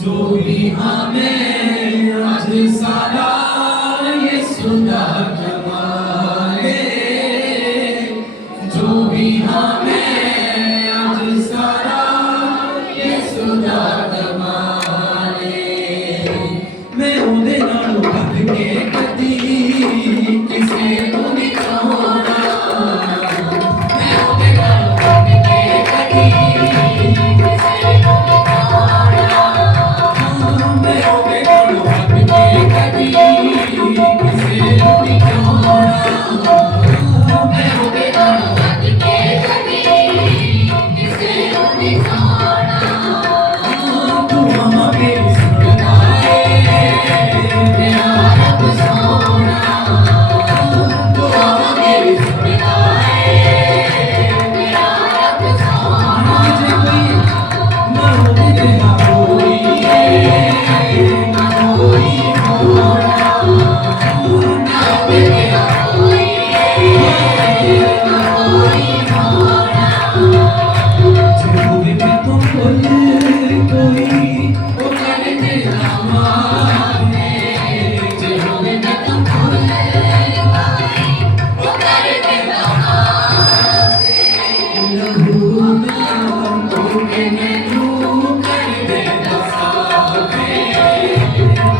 जो भी हमें आज सारा ये सुंदर जमाने, जो भी हमें आज सारा ये सुंदर जमाने, मैं उन्हें नाल भग के कदी किसे को नहीं छोड़ा, मैं उन्हें नाल भग के कदी किसे को नहीं छोड़ा, मैं उन्हें नाल भग के कदी किसे को नहीं छोड़ा, मैं उन्हें नाल भग के कदी किसे को नहीं छोड़ा, तू हमारे सुनता है मेरा रब सोना, तू हमारे सुनता है मेरा रब सोना, मुझे कोई ना मुझे ना कोई ना कोई मोड़ा, ना मुझे ना कोई ना कोई मोड़ा, ज़रूरी में तो कोई वो कर देना माने, ज़रूरी में तो कोई वो कर देना माने, लहू नाम तोके नैनू कर देना सावे,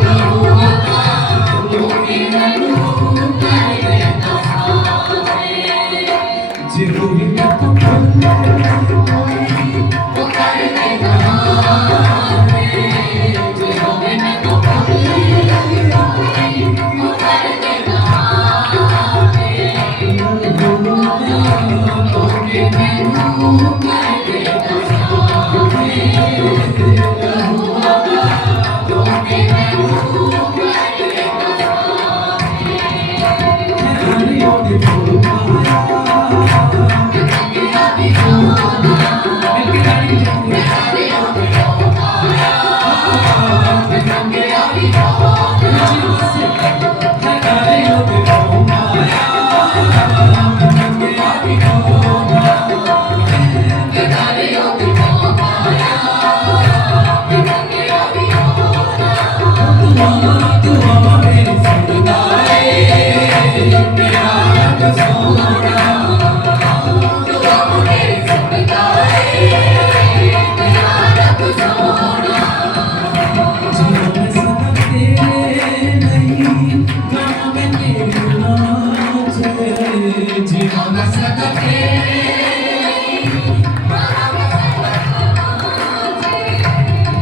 लहू नाम तोके नैनू कर देना सावे, ज़रूरी में तो कोई वो कर देना माने, ज़रूरी में तो कोई वो कर देना माने, लहू नाम तोके नैनू कर देना सावे, लहू नाम तोके नैनू कर देना सावे, हरियों दे फूल पाया भी होना, मिलके गाड़ी में हरियों दे फूल पाया, मिलके गाड़ी में होना, हरियों दे फूल पाया, मिलके गाड़ी में होना, हरियों दे फूल पाया, मिलके गाड़ी में होना, तू हमारे सुनता है मेरा रब सोना, तू हमारे सुनता है मेरा रब सोना, जीवन में सदा तेरे नहीं गाना में तेरे नाचे, जीवन में सदा तेरे नहीं गाना में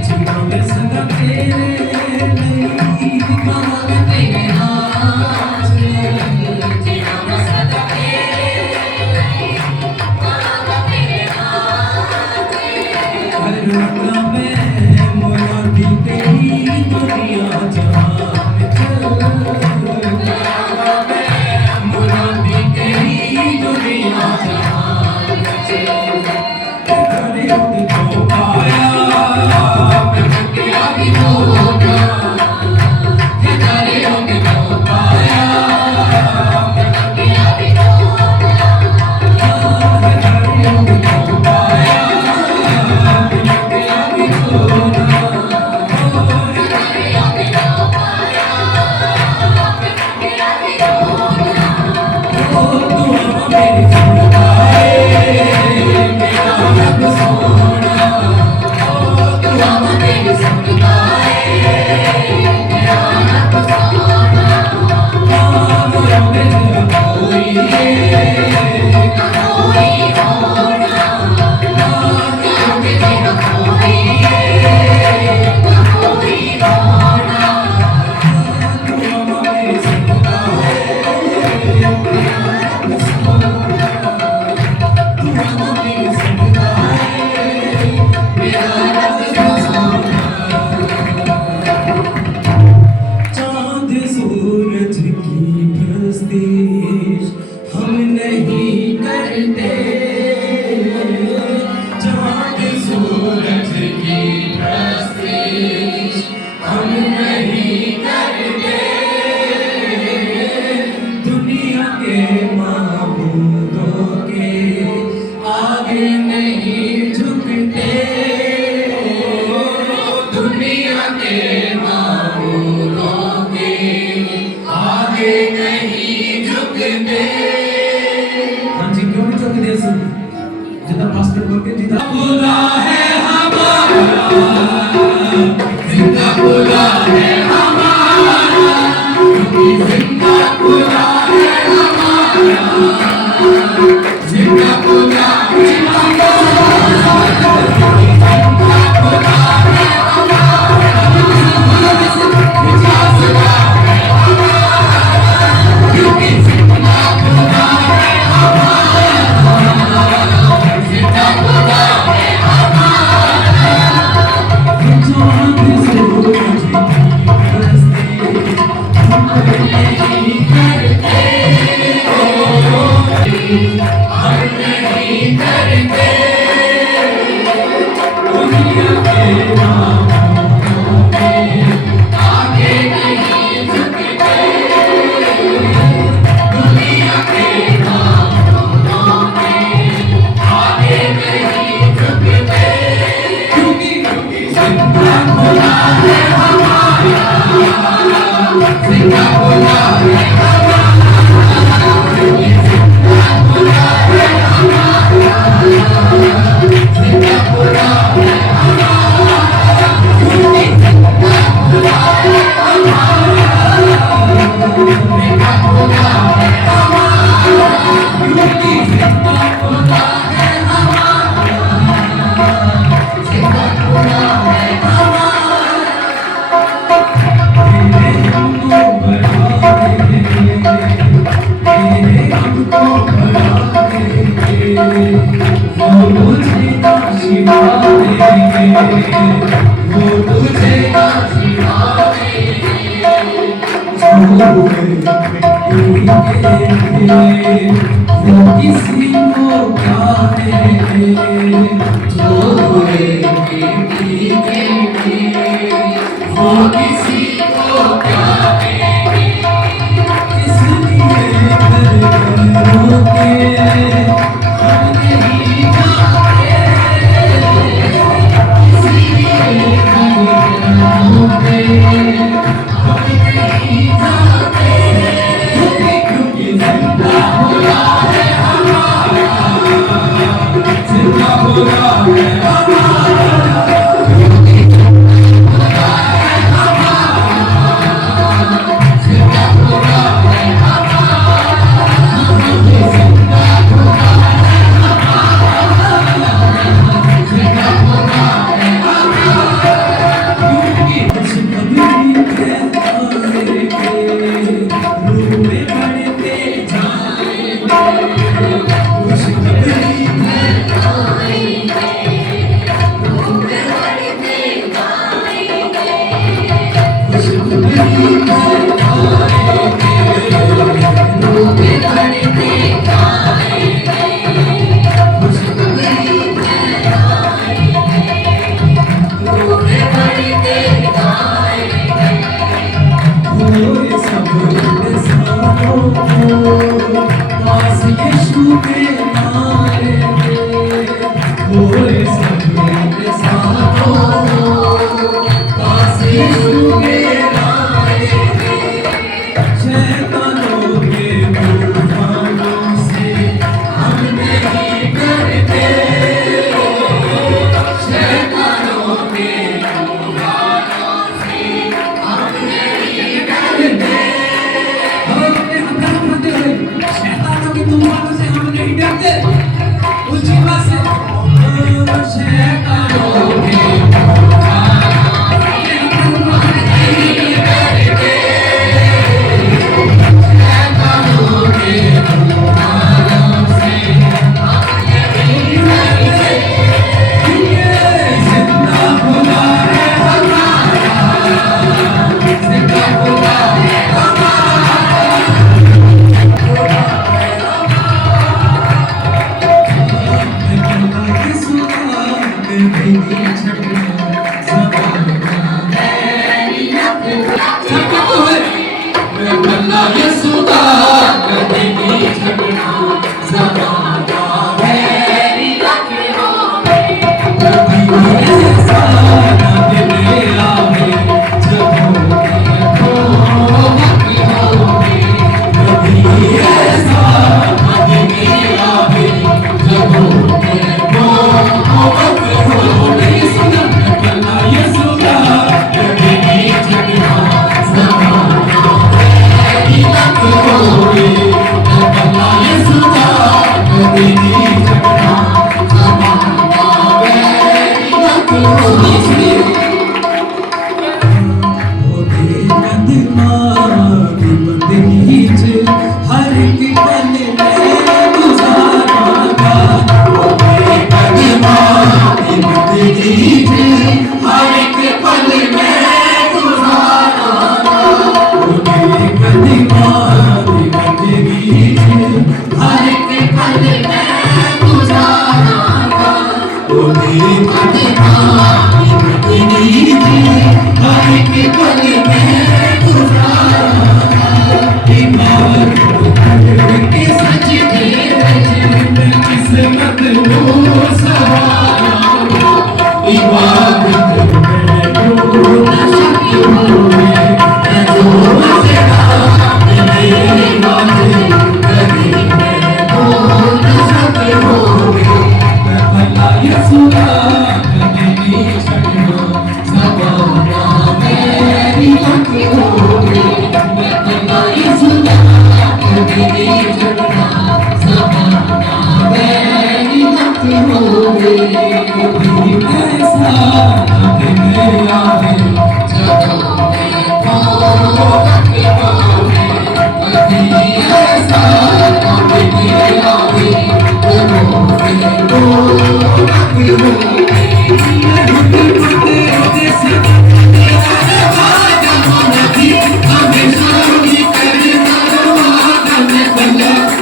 जीवन में सदा तेरे नहीं गाना में तेरे नाचे, जीवन में सदा तेरे नहीं गाना में तेरे नाचे, हर रंग में मोरा भी तेरी दुनिया जहान में, रंग में मोरा भी तेरी दुनिया जहान में, हरियों दे फूल पाया, मिलके गाड़ी में होना, हरियों दे फूल पाया, मिलके गाड़ी में होना, हरियों दे फूल पाया, मिलके गाड़ी में होना, हरियों दे फूल पाया, मिलके गाड़ी में होना, तू हमारे सुनता है मेरा रब सोना, तू हमारे सुनता है मेरा रब सोना, मोरा मेरा कोई ना कोई मोड़ा, मोरा मेरा कोई ना कोई मोड़ा, तू हमारे सुनता है मेरा रब सोना, तू हमारे सुनता है मेरा रब सोना, चाँद सूरज की प्रस्तीश हम नहीं करते, चाँद सूरज की प्रस्तीश हम नहीं करते, दुनिया के माबूदों के आगे नहीं झुकते, दुनिया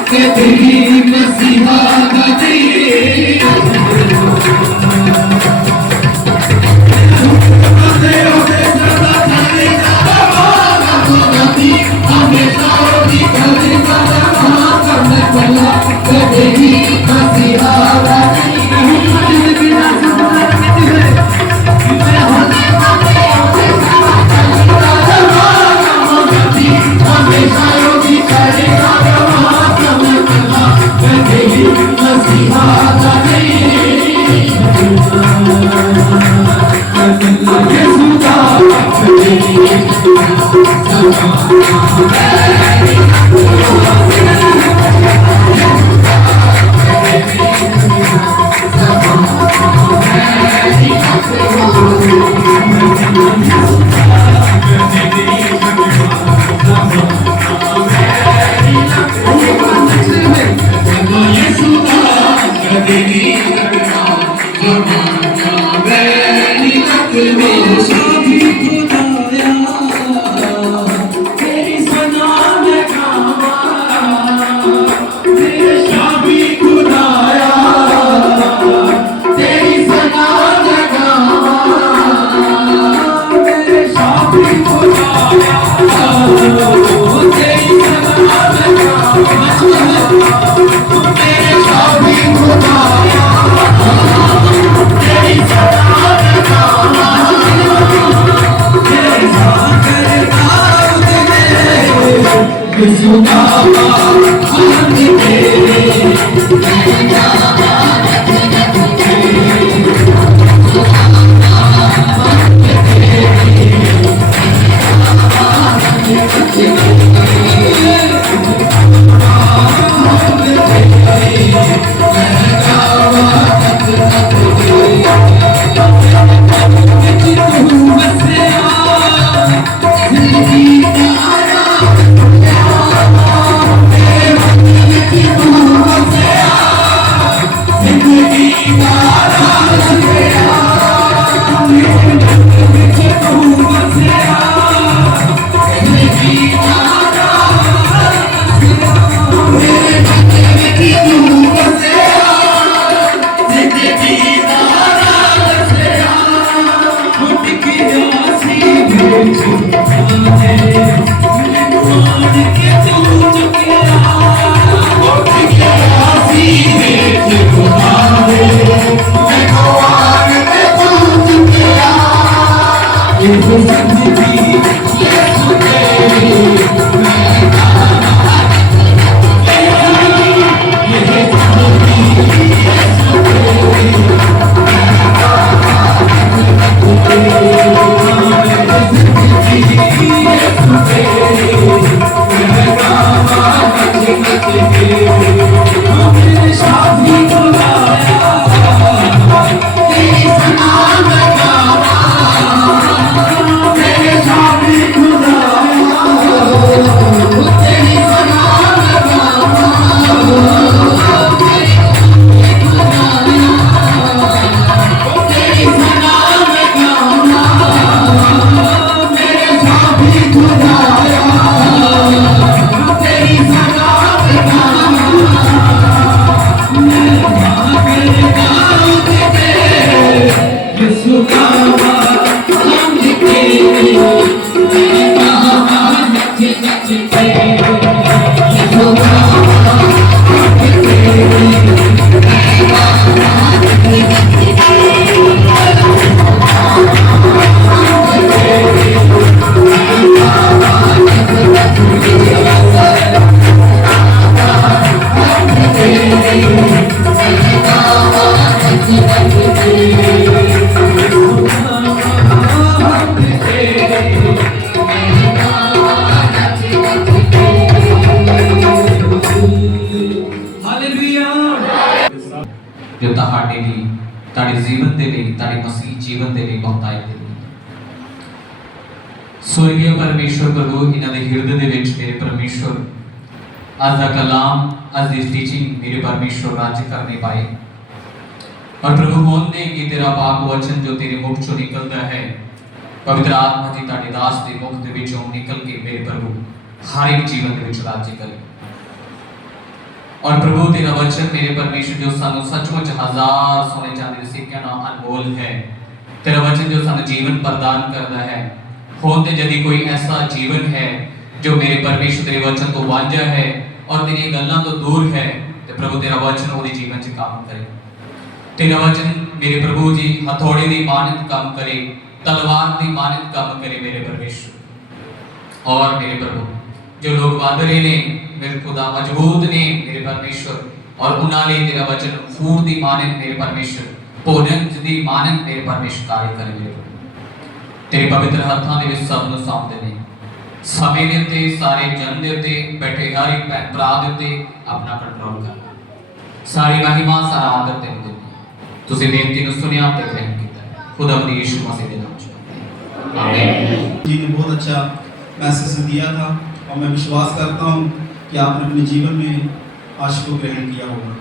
कदे ही मसीहा कदे जो ਤੁਹਾਡੇ ਲਈ ਤੁਹਾਡੇ ਜੀਵਨ ਦੇ ਲਈ ਤੁਹਾਡੇ ਮਸੀਹ ਜੀਵਨ ਦੇ ਲਈ ਬਹੁਤਾਈ ਦੇ ਲਈ ਸਵਰਗੀ ਪਰਮੇਸ਼ਵਰ ਪ੍ਰਭੂ ਇਹਨਾਂ ਦੇ ਹਿਰਦੇ ਦੇ ਵਿੱਚ ਮੇਰੇ ਪਰਮੇਸ਼ਵਰ ਅੱਜ ਦਾ ਕਲਾਮ ਅੱਜ ਦੀ ਟੀਚਿੰਗ ਮੇਰੇ ਪਰਮੇਸ਼ਵਰ ਰਾਜ ਕਰਨੇ ਪਾਏ और प्रभु बोलते कि तेरा पाक वचन जो तेरे मुख चो निकलता है पवित्र आत्मा जी ਤੁਹਾਡੇ ਦਾਸ ਦੇ ਮੁਖ ਦੇ ਵਿੱਚੋਂ ਨਿਕਲ ਕੇ ਮੇਰੇ ਪ੍ਰਭੂ ਹਰ ਇੱਕ ਜੀਵਨ ਦੇ ਵਿੱਚ ਰਾਜ ਕਰੇ और प्रभु तेरा वचन मेरे परमेश्वर जो सानू सचमुच हजार सोने चांदी दे सिक्कियां नाल अनमोल है, तेरा वचन जो सानू जीवन प्रदान करता है। होते यदि कोई ऐसा जीवन है जो मेरे परमेश्वर तेरे वचन तो वांझा है और तेरी गल्लां तो दूर है, तो प्रभु तेरा वचन ओदे जीवन च काम करे। तेरा वचन मेरे प्रभु जी हथौड़े दी मानत काम करे, तलवार दी मानत काम करे मेरे परमेश्वर। और मेरे प्रभु जो लोग वादरे ने मेरे खुदा मजबूत ने मेरे परमेश्वर, और उन्हां तेरा वचन फूर दी मानत मेरे परमेश्वर, भोजन दी मानत मेरे परमेश्वर कार्य करे मेरे प्रभु। तेरे पवित्र हाथों दे विच सब नूं सौंपदे ने, समय दे उत्ते सारे जन दे उत्ते बैठे हर एक भैन भरा दे उत्ते अपना कंट्रोल कर। सारी महिमा सारा आदर तेरे दे तुसीं बेनती नूं सुनिया ते ग्रहण कीता। खुदावंद यीशु मसीह दे नाम च आमीन। जी ने बहुत अच्छा मैसेज दिया था और मैं विश्वास करता हूँ कि आपने अपने जीवन में आशीष को ग्रहण किया होगा।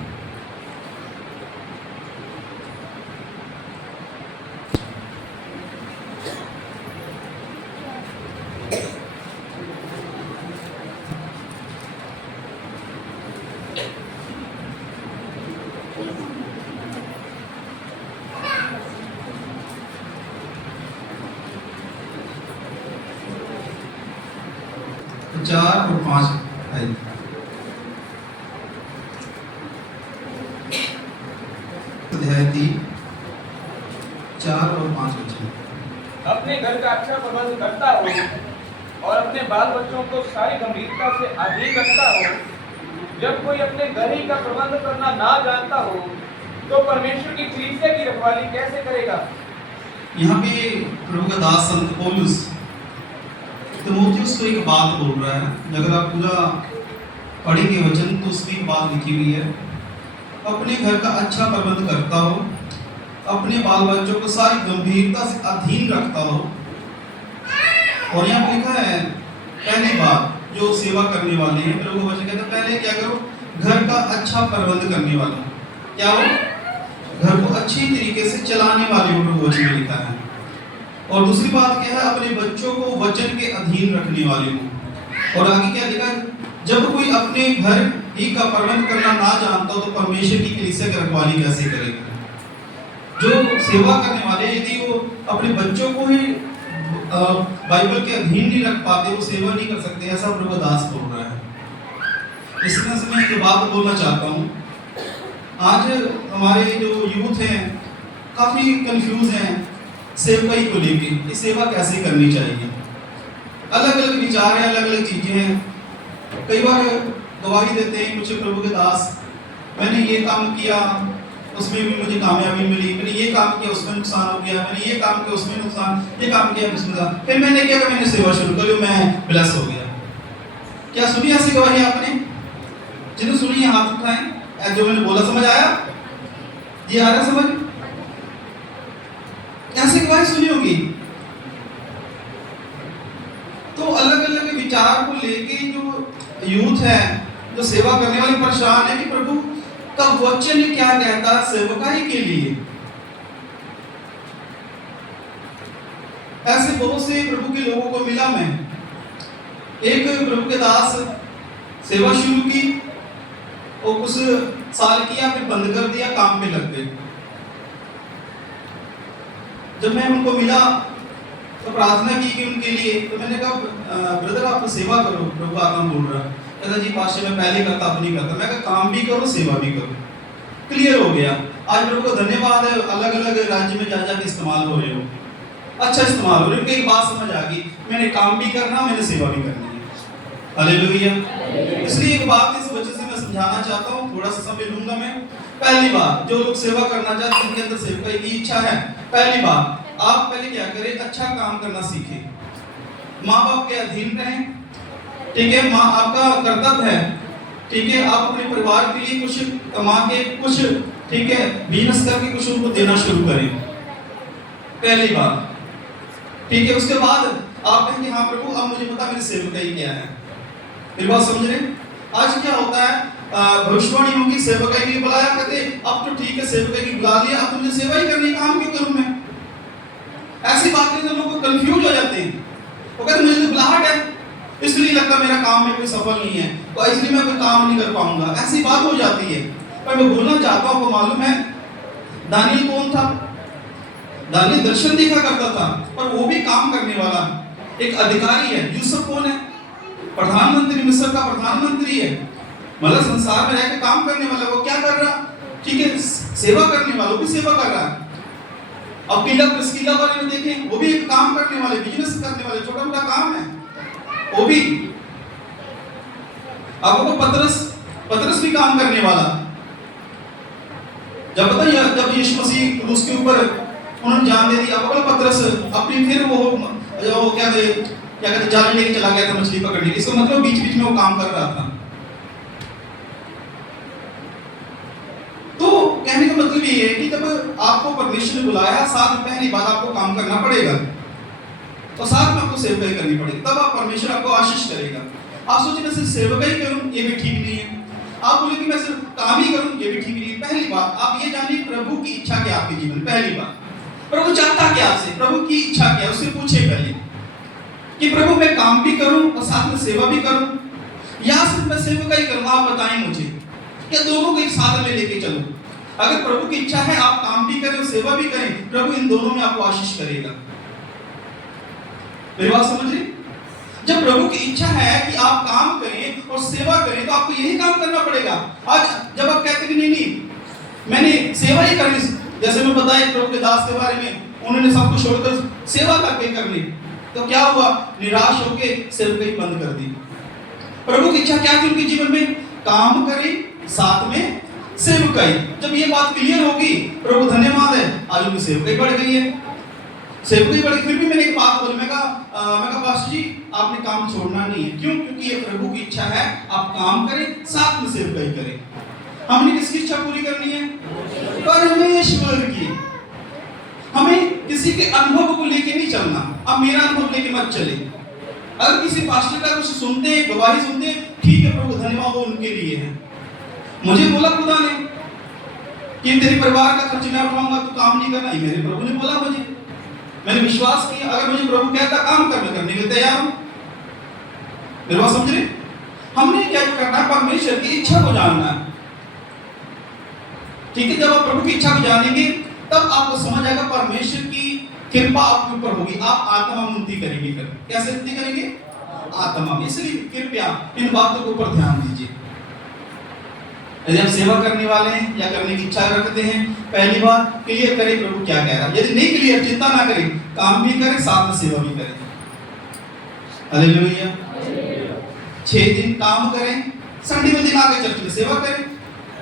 चार और पाँच है। अध्याय 3 4 और 5 वचन। अपने घर का अच्छा प्रबंध करता हो और अपने बाल बच्चों को सारी गंभीरता से अधीन रखता हो। जब कोई अपने घर ही का प्रबंध करना ना जानता हो तो परमेश्वर की कलीसिया की रखवाली कैसे करेगा। यहाँ पे प्रभु का दास संत पौलुस तीमुथियुस को एक बात बोल रहा है। अगर आप पूरा पढ़ेंगे वचन तो उसमें एक बात लिखी हुई है, अपने घर का अच्छा प्रबंध करता हो, अपने बाल बच्चों को सारी गंभीरता से अधीन रखता हो। और यहाँ पे लिखा है पहली बात जो सेवा करने वाले हैं, प्रभु का वचन कहता है पहले क्या करो, घर का अच्छा प्रबंध करने वाले क्या हो, घर को अच्छी तरीके से चलाने वाले हो, प्रभु वचन में लिखा है। और दूसरी बात क्या है, अपने बच्चों को वचन के अधीन रखने वाले हो। और आगे क्या लिखा, जब कोई अपने घर ही का प्रबंध करना ना जानता हो तो परमेश्वर की कलीसिया की रखवाली कैसे करेगा। जो सेवा करने वाले यदि वो अपने बच्चों को ही बाइबल के अधीन नहीं रख पाते, वो सेवा नहीं कर सकते, ऐसा प्रभु दास बोल रहा है। इसमें से मैं एक बात बोलना चाहता हूँ। आज हमारे जो यूथ हैं काफ़ी कंफ्यूज हैं सेवकाई को लेके, ये सेवा कैसे करनी चाहिए। अलग अलग विचार हैं, अलग अलग चीज़ें हैं। कई बार गवाही देते हैं मुझे प्रभु के दास, मैंने ये काम किया उसमें भी मुझे कामयाबी मिली, मैंने ये काम किया उसमें नुकसान हो गया, मैंने ये काम किया उसमें नुकसान, ये काम किया उसमें नुकसान, फिर मैंने क्या किया, मैंने सेवा शुरू कर ली, मैं ब्लेस हो गया। क्या सुनी ऐसी गवाही आपने? जिन्होंने सुनी है हाथ उठाएं। जो मैंने बोला समझ आया? जी आ रहा समझ? ऐसी गवाही सुनी होगी। तो अलग अलग विचार को लेके जो यूथ है, जो सेवा करने वाले परेशान है कि प्रभु का वचन क्या कहता है सेवकाई के लिए। ऐसे बहुत से प्रभु के लोगों को मिला मैं। एक प्रभु के दास सेवा शुरू की और कुछ साल किया, फिर बंद कर दिया, काम पे लग गए। जब मैं उनको मिला तो प्रार्थना की उनके लिए, तो मैंने कहा ब्रदर आप सेवा करो, प्रभु का काम बोल रहा। कहता जी पास्टर मैं पहले करता अब नहीं करता। मैं कहा काम भी करो सेवा भी करो। क्लियर हो गया। आज प्रभु को धन्यवाद है, अलग अलग राज्य में जा जाके इस्तेमाल हो रहे हो, अच्छा इस्तेमाल हो रहे हो। एक बात समझ आ गई, मैंने काम भी करना, मैंने सेवा भी करनी है। हालेलुया। इसलिए एक बात इस वजह से मैं समझाना चाहता हूँ, थोड़ा सा समय लूंगा मैं। पहली बात, जो लोग सेवा करना चाहते हैं, उनके अंदर सेवकाई की इच्छा है, पहली बात आप पहले क्या करें, अच्छा काम करना सीखें। माँ बाप के अधीन रहें, ठीक है, माँ आपका कर्तव्य है, ठीक है। आप अपने परिवार के लिए कुछ कमा के कुछ, ठीक है, बिजनेस करके कुछ उनको देना शुरू करें, पहली बात, ठीक है। उसके बाद आप कहेंगे हाँ प्रभु अब मुझे पता मेरी सेवकाई क्या है। मेरी बात समझ रहे? आज क्या होता है, भविष्यवाणी होगी सेवकाई के लिए बुलाया, कहते अब तो ठीक है सेवकाई की बुला लिया, अब तो मुझे सेवा ही करनी, काम क्यों करूं मैं। ऐसी बातें से लोग कंफ्यूज हो जाते हैं। वो कहते मुझे तो बुलाहट है, इसलिए लगता मेरा काम में कोई सफल नहीं है, तो इसलिए मैं कोई काम नहीं कर पाऊंगा, ऐसी बात हो जाती है। पर मैं बोलना चाहता हूं, आपको मालूम है दानियल कौन था? दानियल दर्शन देखा करता था, पर वो भी काम करने वाला एक अधिकारी है। यूसुफ कौन है? प्रधानमंत्री, मिस्र का प्रधानमंत्री है, मतलब संसार में रहकर काम करने वाला। वो क्या कर रहा? ठीक है, सेवा करने वाला, वो भी सेवा कर रहा है। अब किला प्रिस्किला वाले में देखें, वो भी एक काम करने वाले, बिजनेस करने वाले, छोटा मोटा काम है वो भी। आपको पतरस भी काम करने वाला। जब पता है जब यीशु मसीह उसके ऊपर उन्होंने जान दे दी, अब पतरस अपनी फिर वो क्या कहते जाल लेके चला गया था मछली पकड़ने के। इसका मतलब बीच बीच में वो काम कर रहा था। तो कहने का मतलब ये है कि जब आपको परमेश्वर ने बुलाया, साथ में पहली बात आपको काम करना पड़ेगा, तो साथ में आपको सेवकाई करनी पड़ेगी, तब आप परमेश्वर आपको आशीष करेगा। आप सोचे मैं सिर्फ सेवकाई करूं, ये भी ठीक नहीं है। आप बोले कि मैं सिर्फ काम ही करूं, ये भी ठीक नहीं है। पहली बात आप ये जानिए प्रभु की इच्छा क्या आपके जीवन में। पहली बात, प्रभु चाहता क्या आपसे, प्रभु की इच्छा क्या, उससे पूछे पहले कि प्रभु मैं काम भी करूं और साथ में सेवा भी करूं, या सिर्फ मैं सेवकाई करूं। आप बताएं मुझे, क्या दोनों को एक साथ में लेके चलूं? अगर प्रभु की इच्छा है आप काम भी करें, सेवा भी करें, प्रभु इन दोनों में आपको आशीष करेगा। मेरी बात समझ रहे? जब प्रभु की इच्छा है कि आप काम करें और सेवा करें, तो आपको यही काम करना पड़ेगा। आज जब आप कहते कि नहीं मैंने सेवा ही करनी, जैसे मैं बताया प्रभु के दास के बारे में, उन्होंने सब कुछ छोड़कर सेवा करके करनी, तो क्या हुआ? निराश होकर सेवकाई बंद कर दी। प्रभु की इच्छा क्या थी उनके जीवन में? काम करें साथ में सेवकाई। जब ये बात क्लियर होगी, प्रभु धन्यवाद है, आज उनकी सेवकाई बढ़ गई है। सेवकाई बढ़ी। फिर भी मैंने एक बात बोली, मैं कहा पास्टर जी आपने काम छोड़ना नहीं है। क्यों? क्योंकि ये प्रभु की इच्छा है, आप काम करें साथ में सेवकाई करें। हमने किसकी इच्छा पूरी करनी है? परमेश्वर की। हमें किसी के अनुभव को लेके नहीं चलना। अब मेरा अनुभव लेके मत चले। अगर किसी पास्टर का कुछ सुनते हैं, गवाही सुनते हैं, ठीक है प्रभु धन्यवाद, वो उनके लिए है। मुझे बोला खुदा ने कि तेरे परिवार का खर्च मैं उठाऊंगा, तो काम नहीं करना, मेरे प्रभु ने बोला मुझे, मैंने विश्वास किया। अगर मुझे प्रभु कहता काम करने के लिए तैयार हूं। मेरी बात समझ रहे? हमने क्या करना है? परमेश्वर की इच्छा को जानना है। ठीक है, जब आप प्रभु की इच्छा को जानेंगे, तब आपको समझ आएगा परमेश्वर की कृपा आपके ऊपर होगी। आप आत्मा उन्नति करेंगे। फिर कैसे उन्नति करेंगे? आत्मा में। इसलिए कृपया इन बातों के ऊपर ध्यान दीजिए। यदि आप सेवा करने वाले हैं या करने की इच्छा रखते हैं, पहली बात क्लियर करें प्रभु क्या कह रहा है। यदि नहीं क्लियर, चिंता ना करें, काम भी करें साथ में सेवा भी करें। हालेलुया। 6 दिन काम करें, संडे में दिन आके चर्च में सेवा करें,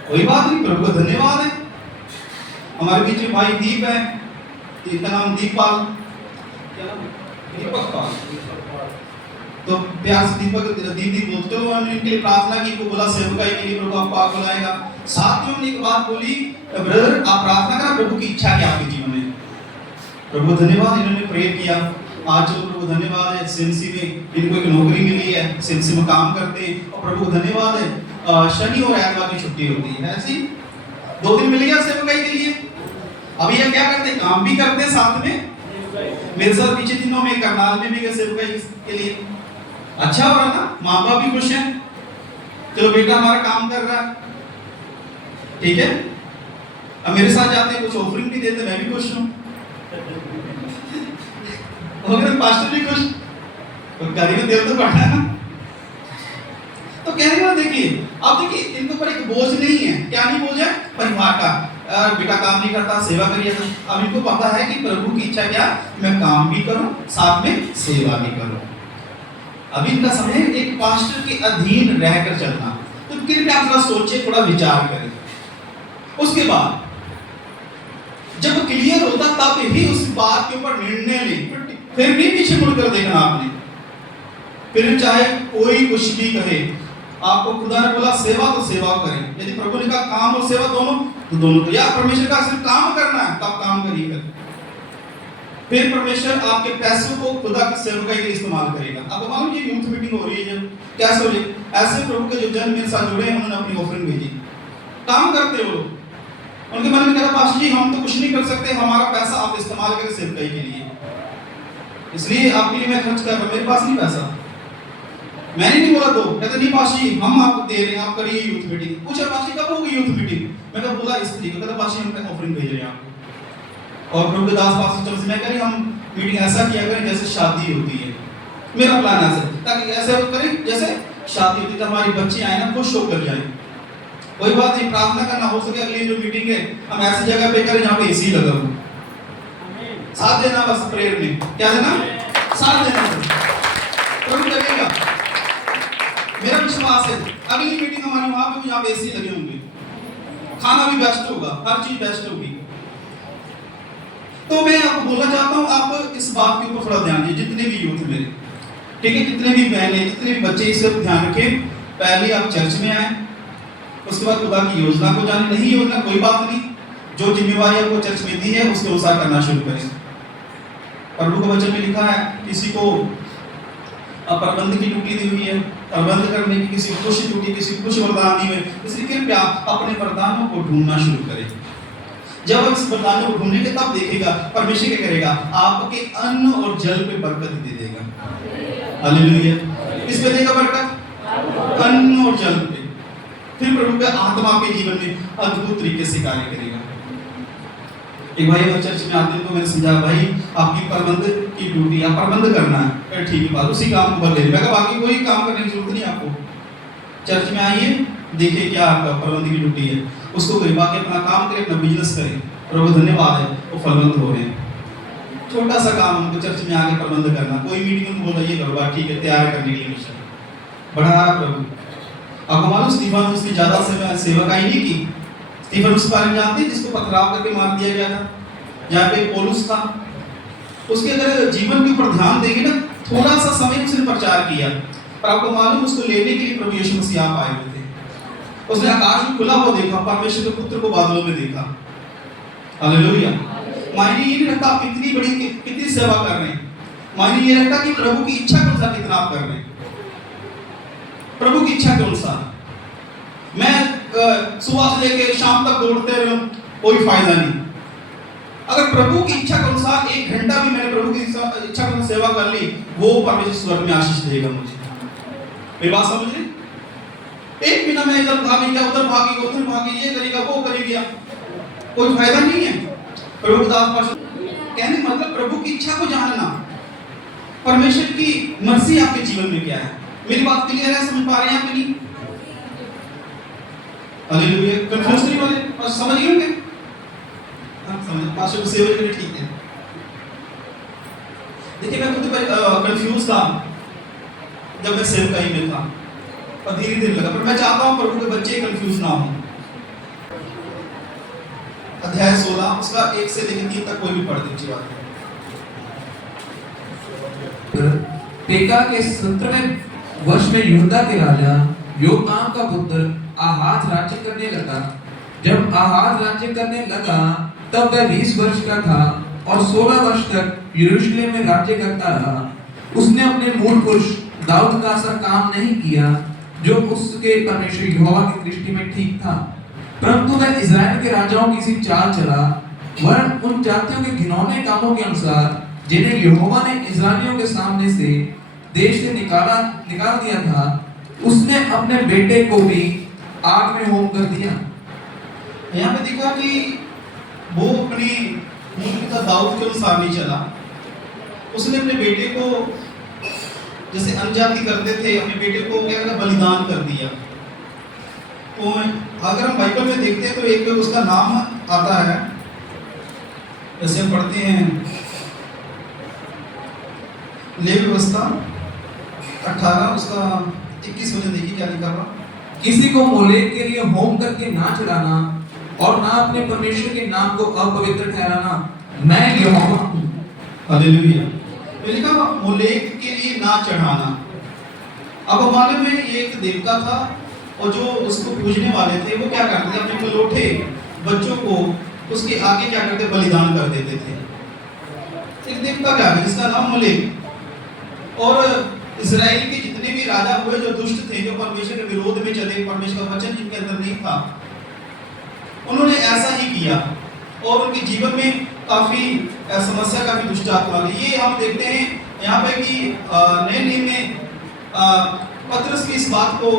कोई बात नहीं, प्रभु का धन्यवाद है। हमारे बीच में भाई दीप है, इनका नाम दीपपाल, क्या नाम? दीपक पाल। तो प्यार से दीपक दीदी बोलते हो, हमने इनके लिए प्रार्थना की, को बोला सेवकाई के लिए प्रभु आपको आगे बुलाएगा। साथ में हमने एक बात बोली, ब्रदर आप प्रार्थना करा प्रभु की इच्छा क्या आपके जीवन में। प्रभु धन्यवाद, इन्होंने प्रे किया। आज जो प्रभु धन्यवाद है, सेंसी में इनको एक नौकरी मिली है, सेंसी में काम करते हैं, और प्रभु धन्यवाद है शनि और एतवार की छुट्टी होती है। ऐसी 2 दिन मिल गया सेवकाई के लिए। अभी ये क्या करते हैं? काम भी करते हैं साथ में। मेरे साथ पीछे दिनों में करनाल में भी गए सेवकाई के लिए। अच्छा हो रहा ना, माँ बाप भी खुश हैं, चलो बेटा हमारा काम कर रहा है, ठीक है। अब मेरे साथ जाते हैं, कुछ ऑफरिंग भी देते, मैं भी खुश हूँ, पास्टर भी खुश, तो गाड़ी में तेल तो बढ़ा है ना। तो कहने का देखिए, आप देखिए इनके ऊपर एक बोझ नहीं है। क्या नहीं बोझ है? परिवार का। बेटा काम नहीं करता, सेवा करिए। तो अब इनको पता है कि प्रभु की इच्छा क्या, मैं काम भी करूं साथ में सेवा भी करूं। अभी इनका समय एक पास्टर के अधीन रहकर चलना। तो कृपया आप थोड़ा सोचिए, थोड़ा विचार करें। उसके बाद जब क्लियर होता तब ही उस बात के ऊपर निर्णय लें। फिर भी पीछे मुड़कर देखना आपने, फिर चाहे कोई कुछ भी कहे। आपको खुदा ने बोला सेवा तो सेवा करें। यदि प्रभु ने कहा काम और सेवा दोनों, तो दोनों। तो या परमेश्वर का सिर्फ काम करना है, तब काम करिएगा। फिर परमेश्वर आपके पैसों को खुदा की सेवकाई के लिए इस्तेमाल करेगा। आपको मालूम ये यूथ मीटिंग हो रही है, जब कैसे हो रही है, ऐसे प्रभु के जो जन मेरे साथ जुड़े हैं, उन्होंने अपनी ऑफरिंग भेजी। काम करते हो, उनके मन में कहा पास्टर जी हम तो कुछ नहीं कर सकते, हमारा पैसा आप इस्तेमाल करें सेवकाई के लिए, इसलिए आपके लिए मैं खर्च कर रहा हूं, मेरे पास नहीं पैसा। मैंने नहीं बोला दो, कहते नहीं पाशी हम आपको दे रहे हैं, आप करिए यूथ मीटिंग। पूछा पाशी कब होगी यूथ मीटिंग? मैं कहा बोला इस तरीके, कहता पाशी हम ऑफरिंग भेज रहे हैं आपको। और प्रभु के दास पास्टर चल से मैं कह रही हम मीटिंग ऐसा किया करें जैसे शादी होती है। मेरा प्लान ऐसा, ताकि ऐसे करें जैसे शादी होती है, हमारी बच्ची आए ना खुश होकर जाए। कोई बात नहीं, प्रार्थना करना हो सके अगली जो मीटिंग है हम ऐसी जगह पे करें जहाँ पे एसी लगा हो। साथ देना बस प्रेयर में, क्या देना? साथ देना। प्रभु करेगा, मेरा विश्वास है। अगली मीटिंग हमारी वहां पे जहाँ पे एसी लगे होंगे, खाना भी बेस्ट होगा, हर चीज बेस्ट होगी। तो मैं आपको बोलना चाहता हूँ, आप इस बात के ऊपर थोड़ा ध्यान दीजिए, जितने भी यूथ मेरे, ठीक है, जितने भी बहन हैं, जितने भी बच्चे, इस पर ध्यान रखें। पहले आप चर्च में आए, उसके बाद खुदा की योजना को जाने। नहीं योजना कोई बात नहीं, जो जिम्मेवारी आपको चर्च में दी है उसके अनुसार करना शुरू करें। प्रभु के वचन में लिखा है किसी को प्रबंध की ड्यूटी दी हुई है, प्रबंध करने की, किसी को कुछ ड्यूटी, किसी को कुछ वरदान दी हुई है। इसलिए कृपया अपने वरदानों को ढूंढना शुरू करें। जब इस वरदानों को ढूंढेंगे तब देखिएगा परमेश्वर क्या करेगा, आपके अन्न और जल पे बरकत दे देगा। हालेलुया। किस पे देगा बरकत? अन्न और जल पे। फिर प्रभु का आत्मा के जीवन में अद्भुत तरीके से कार्य करेगा। एक भाई अगर चर्च में आते हैं तो मैंने समझा भाई आपकी प्रबंध की ड्यूटी, आप प्रबंध करना है, ठीक है बात, उसी काम को कर ले। मैं कहा बाकी कोई काम करने की जरूरत नहीं आपको, चर्च में आइए, देखिए क्या आपका प्रबंध की ड्यूटी है, उसको करें, बाकी अपना काम करें, अपना बिजनेस करें। प्रभु धन्यवाद है वो फलवंत हो रहे हैं। छोटा सा काम हमको चर्च में आके प्रबंध करना, कोई मीटिंग में बोला ये करो, ठीक है, तैयार करने के लिए मिशन बढ़ा प्रभु। आपको मालूम स्टीफनुस ने ज्यादा सेवकाई नहीं की। स्टीफनुस के बारे में जानते हैं, जिसको पथराव करके मार दिया गया था, जहाँ पे पौलुस था। उसके अगर जीवन के ऊपर ध्यान देंगे ना, थोड़ा सा समय उसने प्रचार किया, पर आपको मालूम उसको लेने के लिए प्रभु यीशु मसीह आप आए हुए थे। उसने आकाश में खुला हुआ देखा, परमेश्वर के पुत्र को बादलों में देखा। हालेलुया। मायने ये नहीं रखता आप कितनी बड़ी कितनी सेवा कर रहे हैं, मायने ये रखता कि प्रभु की इच्छा के अनुसार कितना आप कर रहे हैं। प्रभु की इच्छा के अनुसार मैं सुबह से लेकर शाम तक दौड़ते रहूं, कोई फायदा नहीं। अगर प्रभु की इच्छा के अनुसार 1 घंटा भी मैंने प्रभु की इच्छा के सेवा कर ली, वो परमेश्वर स्वर्ग में आशीष देगा मुझे। मेरी बात समझ रहे? एक बिना मैं इधर भागी गया, उधर भागी गया, उधर भागी, ये करेगा वो करेगा, कोई फायदा नहीं है। प्रभु दास पास कहने मतलब प्रभु की इच्छा को जानना, परमेश्वर की मर्जी आपके जीवन में क्या है। मेरी बात क्लियर है? समझ पा रहे हैं आप नहीं? हालेलुया। कंफ्यूज नहीं वाले और समझ गए होंगे? हां समझ, पास्टर को सेवा के लिए ठीक है। देखिए मैं खुद कंफ्यूज था जब मैं सेवकाई में था, और धीरे धीरे लगा, पर मैं चाहता हूं प्रभु के बच्चे कंफ्यूज ना हो। अध्याय 16 उसका 1 से लेकर 3 तक कोई भी पढ़ दीजिए। बात पेका के 17वें वर्ष में यहूदा के राजा योताम का पुत्र आहाज राज्य करने लगा। जब आहाज राज्य करने लगा तब वह 20 वर्ष का था और 16 वर्ष तक यरूशलेम में राज्य करता रहा। उसने अपने मूल पुरुष दाऊद का सा काम नहीं किया जो उसके परमेश्वर यहोवा की दृष्टि में ठीक था, परंतु वह इस्राएल के राजाओं की सी चाल चला, वरन उन जातियों के घिनौने कामों के अनुसार जिन्हें यहोवा ने इस्राएलियों के सामने से देश से निकाल दिया था। उसने अपने बेटे को भी आग में होम कर दिया। यहाँ पे देखा कि वो अपने मूल पिता दाऊद के अनुसार नहीं चला, उसने अपने बेटे को जैसे अनजाति करते थे, अपने बेटे को क्या कहना बलिदान कर दिया। तो अगर हम बाइबल में देखते हैं तो एक उसका नाम आता है, जैसे हम पढ़ते हैं लेवी व्यवस्था 18 उसका 21 वचन, देखिए क्या लिखा हुआ। किसी को मोलेक के लिए होम करके ना चढ़ाना और ना अपने परमेश्वर के नाम को अपवित्र ठहराना, मैं यहोवा हूं। हालेलुया। लिखा हुआ मोलेक के लिए ना चढ़ाना। अब हमारे में ये एक देवता था और जो उसको पूजने वाले थे वो क्या करते थे, अपने कलोठे बच्चों को उसके आगे क्या करते, बलिदान कर देते थे। एक देवता क्या है जिसका नाम मोलेक। और इस्राएल के जितने भी राजा हुए जो दुष्ट थे, जो परमेश्वर के विरोध में चले, परमेश्वर का वचन जिनके अंदर नहीं था, उन्होंने ऐसा ही किया और उनके जीवन में काफी समस्या, काफी दुष्ट आत्मा गई। ये हम देखते हैं यहाँ पे कि नए नियम में पतरस भी इस बात को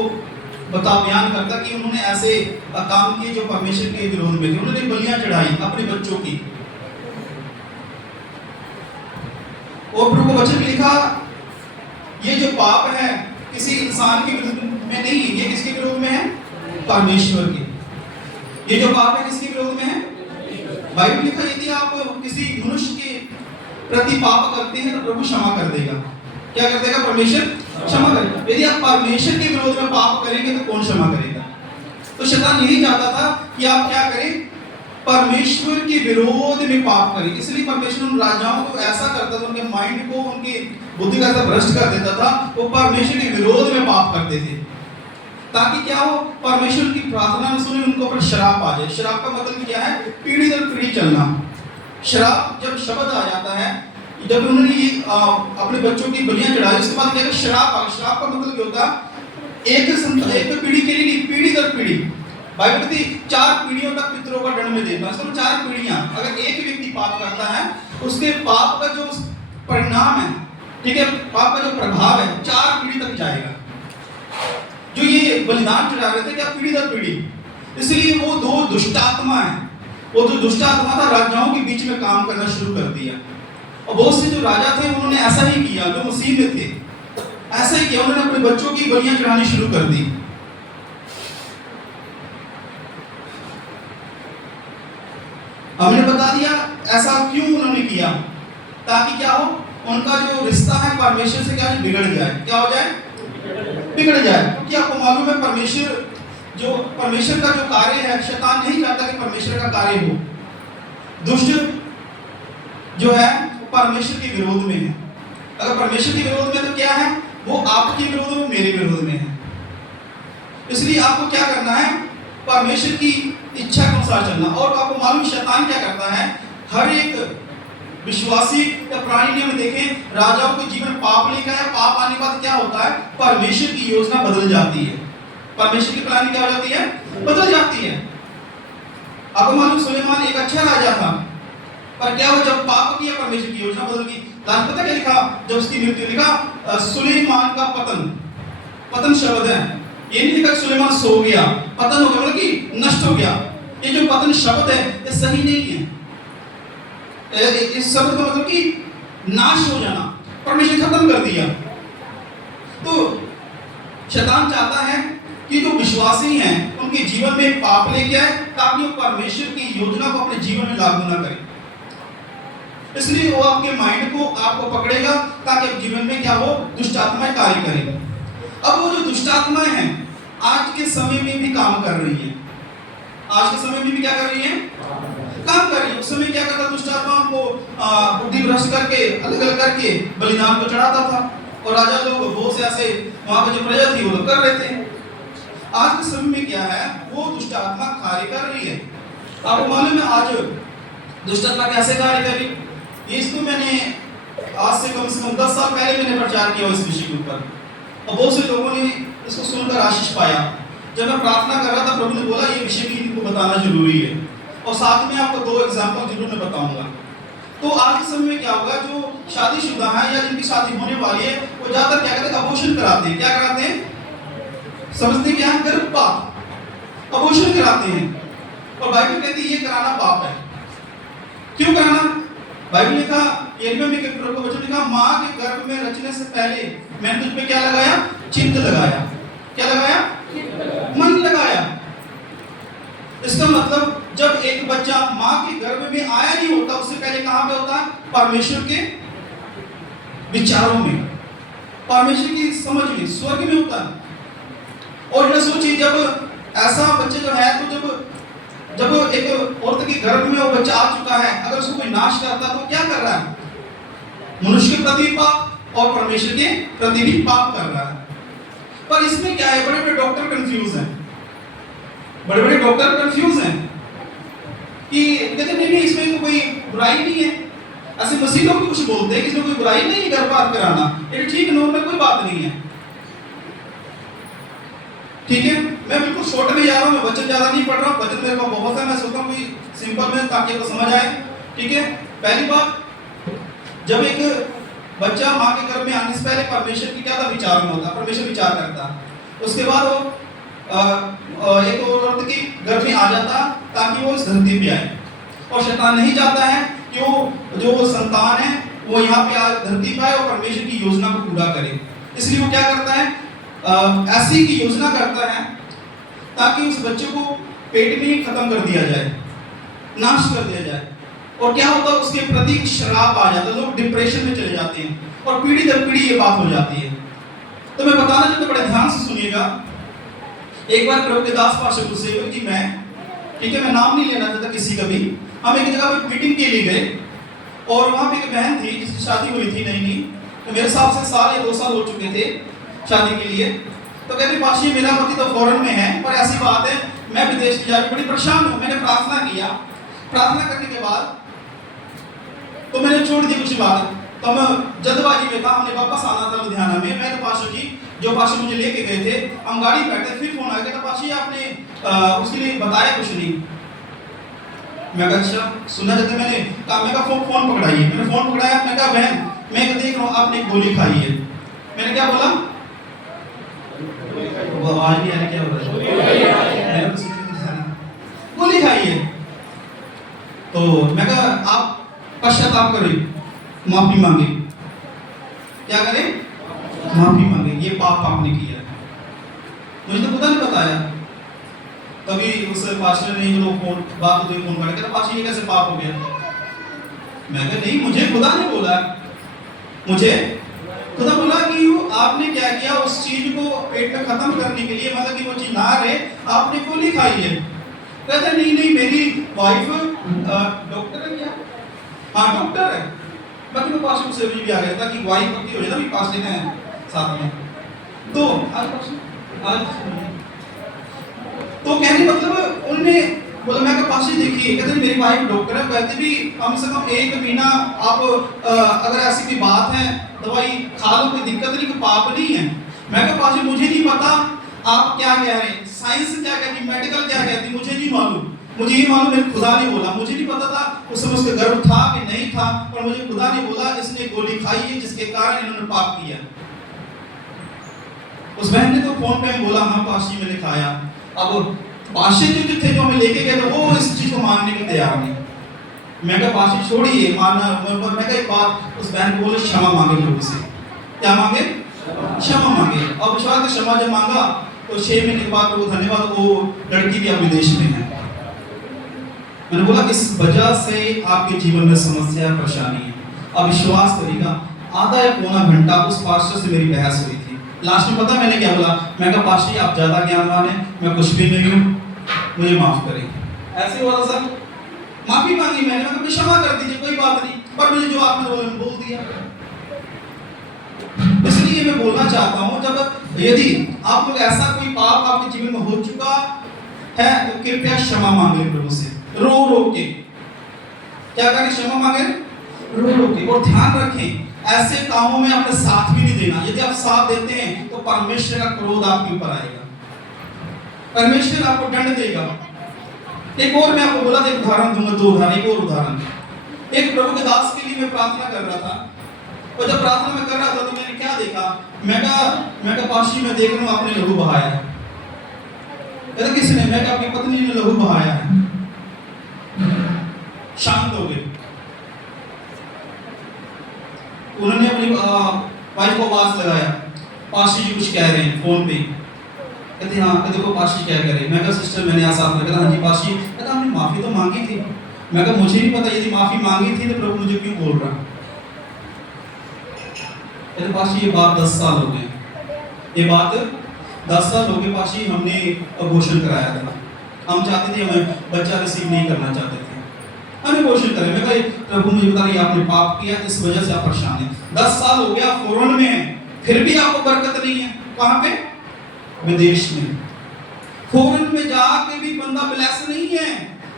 बयान करता कि उन्होंने ऐसे काम किए जो परमेश्वर के विरोध में थे। उन्होंने बलियां चढ़ाई अपने बच्चों की। और प्रभु को वचन में लिखा, ये जो पाप है किसी इंसान के विरोध में नहीं, ये किसके विरोध में है? परमेश्वर के। ये जो पाप है किसके विरोध में है? बाइबल में लिखा, यदि आप किसी मनुष्य के प्रति पाप करते हैं तो प्रभु क्षमा कर देगा। क्या कर देगा? परमेश्वर क्षमा करेगा। यदि आप परमेश्वर के विरोध में पाप करेंगे तो कौन क्षमा करेगा? तो शैतान यही चाहता था कि आप क्या करें? परमेश्वर के विरोध में पाप करें। इसलिए परमेश्वर उन राजाओं को ऐसा करता था, उनके माइंड को, उनकी बुद्धि का ऐसा भ्रष्ट कर देता था, वो परमेश्वर के विरोध में पाप करते थे, ताकि क्या हो? परमेश्वर की प्रार्थना न सुने, उनको पर श्राप आ जाए। श्राप का मतलब क्या है? पीढ़ी दर पीढ़ी चलना। श्राप जब शब्द आ जाता है, जब उन्होंने ये अपने बच्चों की बलियां चढ़ाई, उसके बाद क्या? श्राप आ। श्राप का मतलब क्या होता है? एक पीढ़ी के लिए नहीं, पीढ़ी दर पीढ़ी। बाइबल कहती 4 पीढ़ियों तक पितरों का दंड में देगा। मतलब 4 पीढ़ियां। अगर एक व्यक्ति पाप करता है, उसके पाप का जो परिणाम है, ठीक है, पाप का जो प्रभाव है, 4 पीढ़ी तक जाएगा। जो ये बलिदान चढ़ा रहे थे, क्या? पीढ़ी दर पीढ़ी। इसलिए वो 2 दुष्ट आत्मा है, वो जो दुष्ट आत्मा था राजाओं के बीच में काम करना शुरू कर दिया। और बहुत से जो राजा थे उन्होंने ऐसा ही किया, जो मसीह में थे ऐसा ही किया। उन्होंने अपने बच्चों की बलियां चढ़ानी शुरू कर दी। हमने बता दिया ऐसा क्यों उन्होंने किया, ताकि क्या हो? उनका जो रिश्ता है परमेश्वर से क्या बिगड़ जाए। क्या हो जाए? बिगड़ जाए। क्योंकि आपको मालूम है परमेश्वर का जो कार्य है, शैतान नहीं चाहता कि परमेश्वर का कार्य हो। दुष्ट जो है परमेश्वर के विरोध में है। अगर परमेश्वर के विरोध में तो क्या है? वो आपके विरोध में, मेरे विरोध में है। इसलिए आपको क्या करना है? परमेश्वर की इच्छा के अनुसार चलना। और आपको मालूम शैतान क्या करता है? हर एक विश्वासी या प्राणी में देखें, राजाओं के जीवन पाप लेकर है। पाप आने के बाद क्या होता है? परमेश्वर की योजना बदल जाती है। परमेश्वर की प्लानिंग क्या हो जाती है? बदल जाती है। आपको मालूम सुलेमान एक अच्छा राजा था, पर क्या हुआ? जब पाप किया परमेश्वर की योजना बदल गई। लास्ट पता क्या लिखा? जब उसकी मृत्यु, लिखा सुलेमान का पतन। पतन शब्द है, ये नहीं लिखा सुलेमान सो गया, पतन हो गया, मतलब कि नष्ट हो गया। ये जो पतन शब्द है ये सही नहीं है। इस शब्द का मतलब कि नाश हो जाना, परमेश्वर खत्म कर दिया। तो शैतान चाहता है कि जो विश्वासी हैं उनके जीवन में पाप लेके आए, ताकि वो परमेश्वर की योजना को अपने जीवन में लागू ना करें। इसलिए वो आपके माइंड को, आपको पकड़ेगा, ताकि आप जीवन में क्या हो? दुष्ट आत्माएं कार्य करें। अब वो जो दुष्ट आत्माएं हैं आज के समय में भी काम कर रही है। आज के समय में भी क्या कर रही है? काम कर रही है। उस समय क्या करता? दुष्ट आत्माओं को बुद्धि भ्रष्ट करके, अलग अलग करके बलिदान को चढ़ाता था, और राजा लोग बहुत से ऐसे वहां पर जो प्रजा थी वो लोग कर रहे थे। आज के समय में क्या है? वो दुष्ट आत्मा कार्य कर रही है। आपको मालूम है आज दुष्ट आत्मा कैसे कार्य कर रही है? इसको मैंने आज से कम 10 साल पहले मैंने प्रचार किया इस विषय के ऊपर, और बहुत से लोगों ने इसको सुनकर आशीष पाया। जब मैं प्रार्थना कर रहा था, प्रभु ने बोला ये विषय भी इनको बताना जरूरी है, और साथ में आपको 2 एग्जाम्पल जरूर मैं बताऊंगा। तो आज के समय में क्या होगा? जो शादीशुदा है या जिनकी शादी होने वाली है, वो ज्यादातर क्या करते हैं? अबॉर्शन कराते हैं। क्या कराते हैं? समझते क्या है? गर्भपात, अबॉर्शन कराते हैं। और बाइबल कहती है ये कराना पाप है। क्यों कराना? बाइबल लिखा, यिर्मयाह में एक प्रभु का वचन लिखा, मां के गर्भ में रचने से पहले मैंने तुझ पे क्या लगाया? चित्त लगाया। क्या लगाया? मन लगाया। इसका मतलब जब एक बच्चा मां के गर्भ में आया नहीं होता, उससे पहले कहां पे होता है? परमेश्वर के विचारों में, परमेश्वर की समझ में, स्वर्ग में होता है। और ये सोचिए, जब ऐसा बच्चा जो है, तो जब एक औरत के गर्भ में वो बच्चा आ चुका है, अगर उसको कोई नाश करता तो क्या कर रहा है? मनुष्य के प्रति पाप और परमेश्वर के प्रति भी पाप कर रहा है। पर इसमें क्या है? बड़े बड़े डॉक्टर कंफ्यूज हैं, बड़े बड़े डॉक्टर कंफ्यूज हैं कि कहते नहीं इसमें तो कोई बुराई नहीं है। ऐसे मसीह लोग कुछ बोलते हैं कि इसमें कोई बुराई नहीं है गर्भपात कराना, ये ठीक नॉर्मल, कोई बात नहीं है। ठीक है, मैं बिल्कुल शॉर्ट में जा रहा हूँ, मैं वचन ज्यादा नहीं पढ़ रहा हूँ, वचन मेरे को बहुत है, मैं सोचता हूँ कोई सिंपल में, ताकि आपको समझ आए। ठीक है, पहली बात, जब एक बच्चा माँ के गर्भ में आने से पहले परमेश्वर की क्या था विचार में होता, परमेश्वर विचार करता। उसके बाद वो एक औरत के गर्भ में आ जाता ताकि वो इस धरती पे आए, और शैतान नहीं चाहता है कि वो जो संतान है वो यहाँ पे धरती पे आए और परमेश्वर की योजना को पूरा करे। इसलिए वो क्या करता है, ऐसी की योजना करता है ताकि उस बच्चे को पेट में ही खत्म कर दिया जाए, नाश कर दिया जाए। और क्या होता है, उसके प्रति श्राप आ जाता है, लोग डिप्रेशन में चले जाते हैं और पीढ़ी दर पीढ़ी ये बात हो जाती है। तो मैं बताना चाहता हूं, बड़े ध्यान से सुनिएगा। एक बार प्रभु के दास पाशा मुझसे कि मैं, ठीक है, मैं नाम नहीं लेना चाहता किसी का भी, हम एक जगह पे मीटिंग के लिए गए और वहां पे एक बहन थी जिसकी शादी हुई थी नई, तो मेरे हिसाब से साल या 2 साल हो चुके थे शादी के लिए। तो कहती पाशी मेरा पति तो फॉरेन में है, पर ऐसी बात है मैं विदेश की जाकर बड़ी परेशान हूँ। मैंने प्रार्थना किया, प्रार्थना करने के बाद तो मैंने छोड़ दी कुछ बात, तो मैं जल्दबाजी में था, हमने वापस आना था लुधियाना में। मैं तो पाशा जी जो पाशा मुझे लेके गए थे, हम गाड़ी में बैठे, फिर फोन आ गया, तो पाशा आपने उसके लिए बताया कुछ नहीं। मैं कहा अच्छा सुना जाता, मैंने कहा, मैं कहा फोन पकड़ाइए। मैंने फोन पकड़ाया, मैं कहा बहन मैं देख रहा हूँ आपने गोली खाई है। मैंने क्या बोला, वो आवाज नहीं आ रही, क्या बोल रहा है, गोली खाई है। तो मैं कहा आप पश्चाताप करें, माफी मांगे। क्या करें, माफी मांगे, ये पाप आपने किया है। मुझे तो खुदा ने बताया। तभी उस पास्टर ने जो फोन बात हुई, फोन करके पास्टर ये कैसे पाप हो गया। मैं कहा नहीं, मुझे खुदा ने बोला, मुझे खुदा बोला कि आपने क्या किया, उस चीज को पेट में खत्म करने के लिए, मतलब कि वो चीज ना रहे, आपने गोली खाई है। कहता नहीं मेरी वाइफ डॉक्टर है क्या, हाँ डॉक्टर है। बाकी मैं पास से भी आ गया था कि वाइफ पक्की हो जाए ना, भी पास लेना है साथ में। तो आज तो कहने मतलब उन्होंने बोला, मैं कहा पास देखिए, कहते मेरी वाइफ डॉक्टर है, कहते भी कम से कम 1 महीना आप अगर ऐसी कोई बात है दवाई खा लो, कोई दिक्कत नहीं, कोई पाप नहीं है। मैं कहा पास मुझे नहीं पता आप क्या कह रहे हैं, साइंस क्या कहती, मेडिकल क्या कहती, मुझे नहीं मालूम। मुझे ये मालूम मेरे खुदा ने बोला, मुझे नहीं पता था उस समय उसका गर्भ था कि नहीं था, पर मुझे खुदा ने बोला इसने गोली खाई है जिसके कारण इन्होंने पाप किया। उस बहन ने तो फोन पे बोला हाँ पाशी मैंने खाया। अब पाशी जो थे जो हमें लेके गए थे वो इस चीज को मानने के तैयार नहीं। मैं कहा पाशी छोड़िए मानना, मैं कहा एक बात, उस बहन को बोले क्षमा मांगे लोगों से। क्या मांगे, क्षमा मांगे। अब विश्वास क्षमा जब मांगा तो 6 महीने के बाद प्रभु धन्यवाद वो लड़की भी अब विदेश में है। मैंने बोला इस वजह से आपके जीवन में समस्या परेशानी है। अब विश्वास करिएगा, आधा या पौना घंटा उस पास्टर से मेरी बहस हुई थी। लास्ट में पता मैंने क्या बोला, मैं कहा पास्टर आप ज्यादा ज्ञानवान हैं, मैं कुछ भी नहीं हूँ, मुझे माफ करें। ऐसे हुआ सर, माफी मांगी मैंने, मतलब क्षमा कर दीजिए कोई बात नहीं, पर मुझे जो आपने बोला बोल दिया। इसलिए मैं बोलना चाहता हूँ, जब यदि आप लोग ऐसा कोई पाप आपके जीवन में हो चुका है तो कृपया क्षमा मांगे प्रभु से, रो रो के। क्या करें, क्षमा मांगे रो रो के। और ध्यान रखें ऐसे कामों में अपने साथ भी नहीं देना। यदि आप साथ देते हैं तो परमेश्वर का क्रोध आपके ऊपर आएगा, परमेश्वर आपको दंड देगा। एक और मैं आपको बोला था, एक उदाहरण दूंगा, 2 उदाहरण, एक और उदाहरण। एक प्रभु के दास के लिए मैं प्रार्थना कर रहा था, और जब प्रार्थना में कर रहा था तो मैंने क्या देखा, मैं कहा पाशी मैं देख रहा हूँ आपने लहू बहाया है। कहता किसने, मैं कहा आपकी पत्नी ने लहू बहाया है। शांत हो गए। उन्होंने अपनी वाइफ को आवाज लगाया, पाशी जी कुछ कह रहे हैं फोन पे। कहते हाँ, कहते देखो पाशी क्या करे। मैं कहा सिस्टर मैंने ऐसा आपने कहा, हाँ जी पाशी। कहता हमने माफी तो मांगी थी। मैं कहा मुझे नहीं पता, यदि माफी मांगी थी तो प्रभु मुझे क्यों बोल रहा। कहते पाशी ये बात 10 साल हो गए, ये बात 10 साल हो गए पाशी, हमने अबॉर्शन कराया था। हम चाहते थे, हमें बच्चा रिसीव नहीं करना चाहते थे, हमने अबॉर्शन कराया। मैं कहा प्रभु मुझे बता रही आपने पाप किया, इस वजह से आप परेशान हैं। 10 साल हो गया, फॉरेन में है, फिर भी आपको बरकत नहीं है। कहाँ पे, विदेश में। फॉरेन में जाके भी बंदा ब्लेस नहीं है,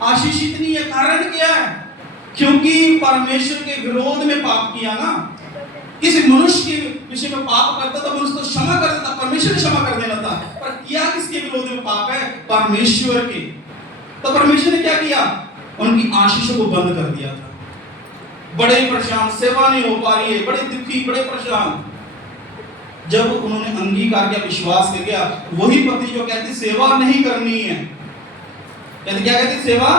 आशीषित नहीं है। कारण क्या है, क्योंकि परमेश्वर के विरोध में पाप किया ना। किसी मनुष्य के विषय में पाप करता तो मनुष्य तो क्षमा कर देता, परमेश्वर ने क्षमा कर देना था, पर किया किसके विरोध में पाप है, परमेश्वर के। तो परमेश्वर ने क्या किया, उनकी आशीषों को बंद कर दिया था। बड़े परेशान, सेवा नहीं हो पा रही है, बड़े दुखी, बड़े परेशान। जब उन्होंने अंगीकार किया, विश्वास कर गया, वही पति जो कहती सेवा नहीं करनी है, कहती क्या कहती, सेवा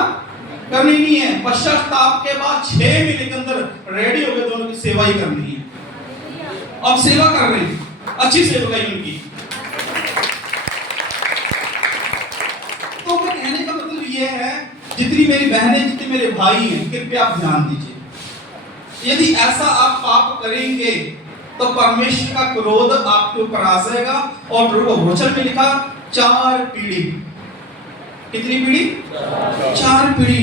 करनी नहीं है, पश्चाताप के बाद 6 महीने के अंदर रेडी हो गए दोनों की सेवा ही करनी है। अब सेवा कर रहे हैं, अच्छी सेवकाई उनकी। तो मैं कहने का मतलब यह है, जितनी मेरी बहनें, जितने मेरे भाई हैं, कृपया आप ध्यान दीजिए, यदि ऐसा आप पाप करेंगे तो परमेश्वर का क्रोध आपके ऊपर आ जाएगा। और प्रभु वचन में लिखा 4 पीढ़ी, कितनी पीढ़ी? 4 पीढ़ी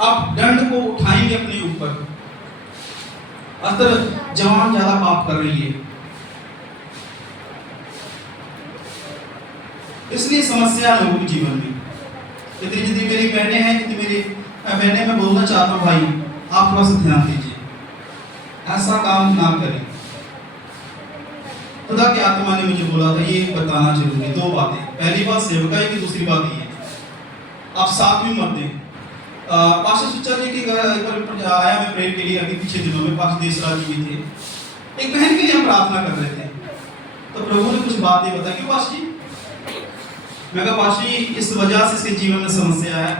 आप दंड को उठाएंगे अपने ऊपर। अगर जवान ज्यादा पाप कर रही है, इसलिए समस्या है लोगों के जीवन में। जितनी जितनी मेरी बहनें हैं, जितनी मेरी बहनें, मैं बोलना चाहता हूँ भाई, आप थोड़ा सा ध्यान दीजिए, ऐसा काम ना करें। खुदा की आत्मा ने मुझे बोला था ये बताना जरूरी, 2 बातें। पहली बात सेवकाई की, दूसरी बात ये आप साथ में मत दें। पास्टर सुच्चा जी के घर एक बार आया मैं प्रेयर के लिए, अभी पिछले दिनों में पास्टर देसराज जी भी थे। एक बहन के लिए हम प्रार्थना कर रहे थे, तो प्रभु ने कुछ बातें बताई। क्यों पास्टर जी? मैं कहा पास्टर जी इस वजह से इसके जीवन में समस्या है।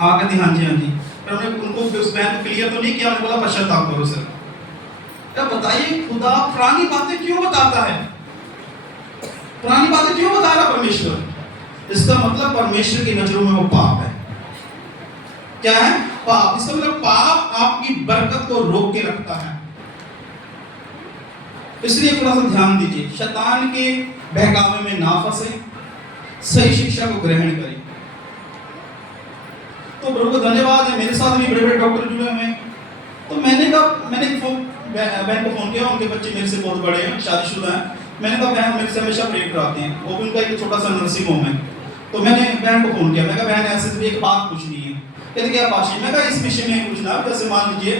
हाँ कहती हाँ जी हाँ जी। पर हमने उनको उस बहन को क्लियर तो नहीं किया, हमने बोला पश्चाताप करो सर। क्या बताइए, खुदा पुरानी बातें क्यों बताता है? पुरानी बातें क्यों बता रहा परमेश्वर? इसका मतलब परमेश्वर की नजरों में वो पाप है। क्या है? पाप। इसका मतलब पाप आपकी बरकत को रोक के रखता है। इसलिए थोड़ा सा ध्यान दीजिए, शैतान के बहकावे में ना फंसे, सही शिक्षा को ग्रहण करें। तो प्रभु को धन्यवाद है, मेरे साथ भी बड़े बड़े डॉक्टर जुड़े हुए हैं। तो मैंने बहन को फोन किया, उनके बच्चे मेरे से बहुत बड़े हैं, शादीशुदा हैं। मैंने कहा बहन मेरे से हमेशा प्रेयर कराते हैं, वो भी उनका एक छोटा सा नर्सिंग होम है। तो मैंने बहन को फोन किया, मैं कहा बहन ऐसे तो एक बात पूछनी है। कहते क्या बात? मैं कहा इस विषय में पूछना, जैसे मान लीजिए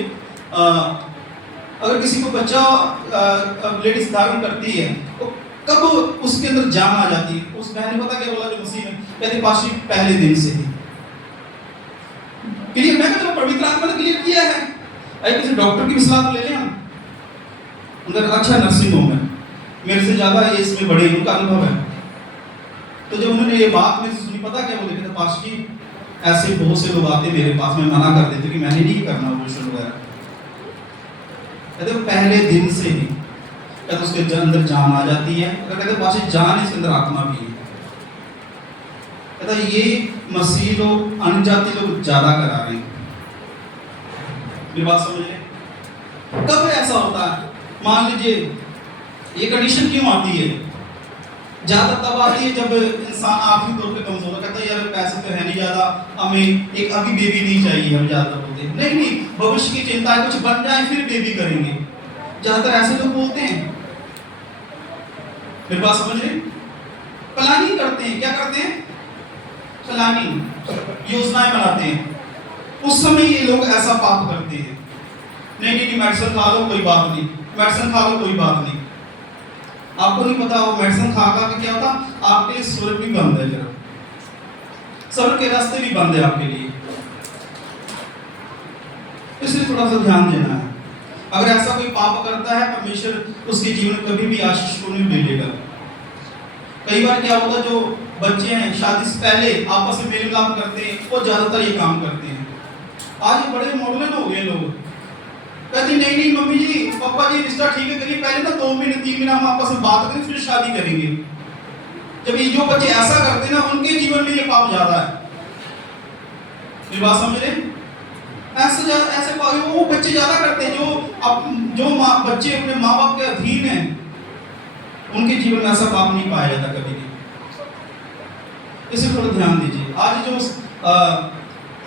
अगर किसी को बच्चा लेडीज धारण करती है तो कब उसके अंदर जान आ जाती है? उस बहन ने पता क्या बोला जो मसीह में, कहते पाशी पहले दिन से ही क्लियर। मैं कहता पवित्र आत्मा ने क्लियर किया है। अरे किसी डॉक्टर की भी सलाह ले लें हम, उधर अच्छा नर्सिंग होम है, मेरे से ज्यादा एज में बड़े, उनका अनुभव है। तो जब उन्होंने ये बात मेरे से सुनी, पता क्या बोले? कहते पास की ऐसे बहुत से लोग आते मेरे पास में, मना कर देते कि मैंने नहीं करना अबॉर्शन वगैरह। कहते पहले दिन से ही कहते उसके अंदर जान आ जाती है। कहते पास जान, इसके अंदर आत्मा भी है। कहता ये मसीह लोग, अन्य जाति लोग ज्यादा करा रहे हैं। मेरी बात समझ रहे? कब ऐसा होता है? मान लीजिए ये कंडीशन क्यों आती है? ज्यादा तब आती है जब इंसान आर्थिक तौर पे कमजोर है। कहता है यार पैसे तो है नहीं ज्यादा, हमें एक अभी बेबी नहीं चाहिए। हम ज्यादा बोलते हैं नहीं नहीं, भविष्य की चिंता है, कुछ बन जाए फिर बेबी करेंगे। ज्यादातर ऐसे लोग बोलते हैं। मेरी बात समझ रहे? प्लानिंग करते हैं। क्या करते हैं? प्लानिंग, योजनाएं बनाते हैं। उस समय ये लोग ऐसा पाप करते हैं। नहीं नहीं मेडिसिन खा लो कोई बात नहीं, मेडिसिन खा लो कोई बात नहीं। आपको नहीं पता वो मेडिसिन खा के क्या होता, आपके लिए स्वर्ग भी बंद है, जरा स्वर्ग के रास्ते भी बंद है आपके लिए। इसलिए थोड़ा सा ध्यान देना है। अगर ऐसा कोई पाप करता है, परमेश्वर उसके जीवन में कभी भी आशीष को नहीं मिलेगा। कई बार क्या होता है, जो बच्चे हैं शादी से पहले आपस में मेल मिलाप करते हैं, वो ज्यादातर ये काम करते हैं। आज बड़े मॉडर्न हो गए लोग, कहती नहीं नहीं मम्मी जी पापा जी रिश्ता ठीक है करिए, पहले ना 2 महीने 3 महीने हम आपस में बात करें फिर शादी करेंगे। जब ये जो बच्चे ऐसा करते हैं ना, उनके जीवन में ये पाप ज्यादा है। ये बात समझ रहे? ऐसे वो बच्चे ज्यादा करते हैं जो बच्चे अपने माँ बाप के अधीन हैं, उनके जीवन में ऐसा पाप नहीं पाया जाता कभी भी। इसे थोड़ा ध्यान दीजिए। आज जो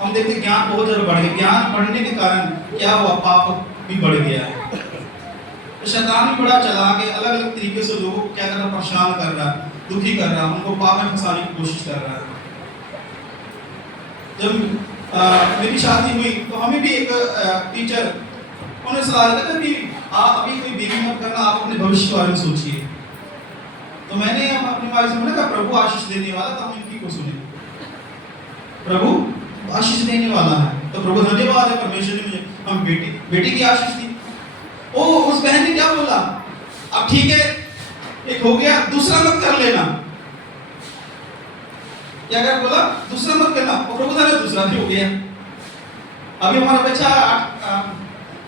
हम देखते ज्ञान बहुत ज्यादा बढ़ गया, ज्ञान बढ़ने के कारण क्या हुआ, पाप भी बढ़ गया है। तो शैतान भी बड़ा चला के अलग अलग तरीके से लोगों को क्या कर रहा, परेशान कर रहा है, दुखी कर रहा है, उनको पाप में फंसाने की कोशिश कर रहा है। जब मेरी शादी हुई तो हमें भी एक टीचर उन्होंने सलाह दिया कि आप अभी कोई बेबी मत करना, आप अपने भविष्य के बारे में सोचिए। तो मैंने अपनी माँ से बोला प्रभु आशीष देने वाला, तो हम इनकी को सुने। प्रभु आशीष देने वाला है, तो प्रभु धन्यवाद है, परमेश्वर ने मुझे हम बेटी की आशीष दी। ओ उस बहन ने क्या बोला, अब ठीक है एक हो गया, दूसरा मत कर लेना। क्या कर बोला, दूसरा मत करना। और प्रभु ने दूसरा भी हो गया। अभी हमारा बच्चा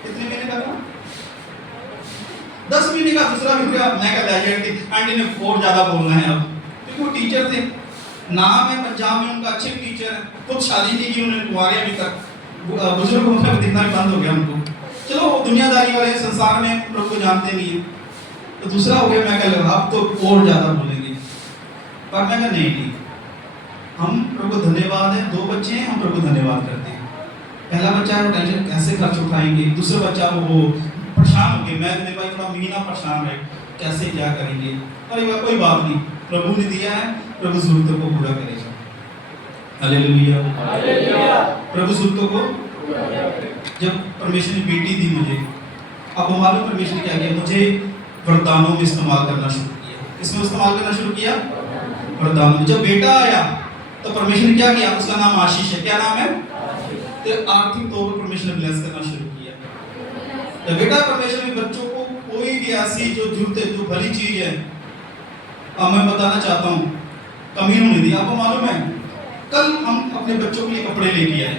कितने महीने का था, 10 महीने का, दूसरा भी हो गया। मैं कह रहा आंटी ने और ज्यादा बोलना है अब, क्योंकि वो टीचर थे, नाम है पंजाब में उनका, अच्छे टीचर है। खुद शादी नहीं की उन्होंने, कुंवारे अभी तक, बुजुर्ग होकर दिखना भी बंद हो गया उनको। चलो दुनियादारी वाले संसार में प्रभु को जानते नहीं है, तो दूसरा हो गया। मैं कह लगा अब तो और ज्यादा बोलेंगे, पर मैं कहा नहीं, हम प्रभु धन्यवाद है। 2 बच्चे हैं, हम प्रभु धन्यवाद करते हैं। पहला बच्चा है, टेंशन कैसे खर्च उठाएंगे, दूसरा बच्चा वो परेशान हो गए, मैं मेरे भाई थोड़ा महीना परेशान रहे, कैसे क्या करेंगे। और एक कोई बात नहीं, प्रभु ने दिया है, प्रभु जरूरतों को पूरा करेगा। हालेलुया, प्रभु जरूरतों को। जब परमेश्वर ने बेटी दी मुझे, अब मालूम परमेश्वर ने क्या किया, मुझे वरदानों में इस्तेमाल करना शुरू किया। इसमें इस्तेमाल करना शुरू किया, वरदानों में। जब बेटा आया तो परमेश्वर ने क्या किया, उसका नाम आशीष है। क्या नाम है, तो आर्थिक तौर पर परमेश्वर ने ब्लेस करना शुरू किया। जब बेटा परमेश्वर ने बच्चों को कोई भी ऐसी जो जरूरत है, जो भली चीज है, अब मैं बताना चाहता हूँ, कमी होने दी। आपको मालूम है, कल हम अपने बच्चों के लिए कपड़े लेके आए,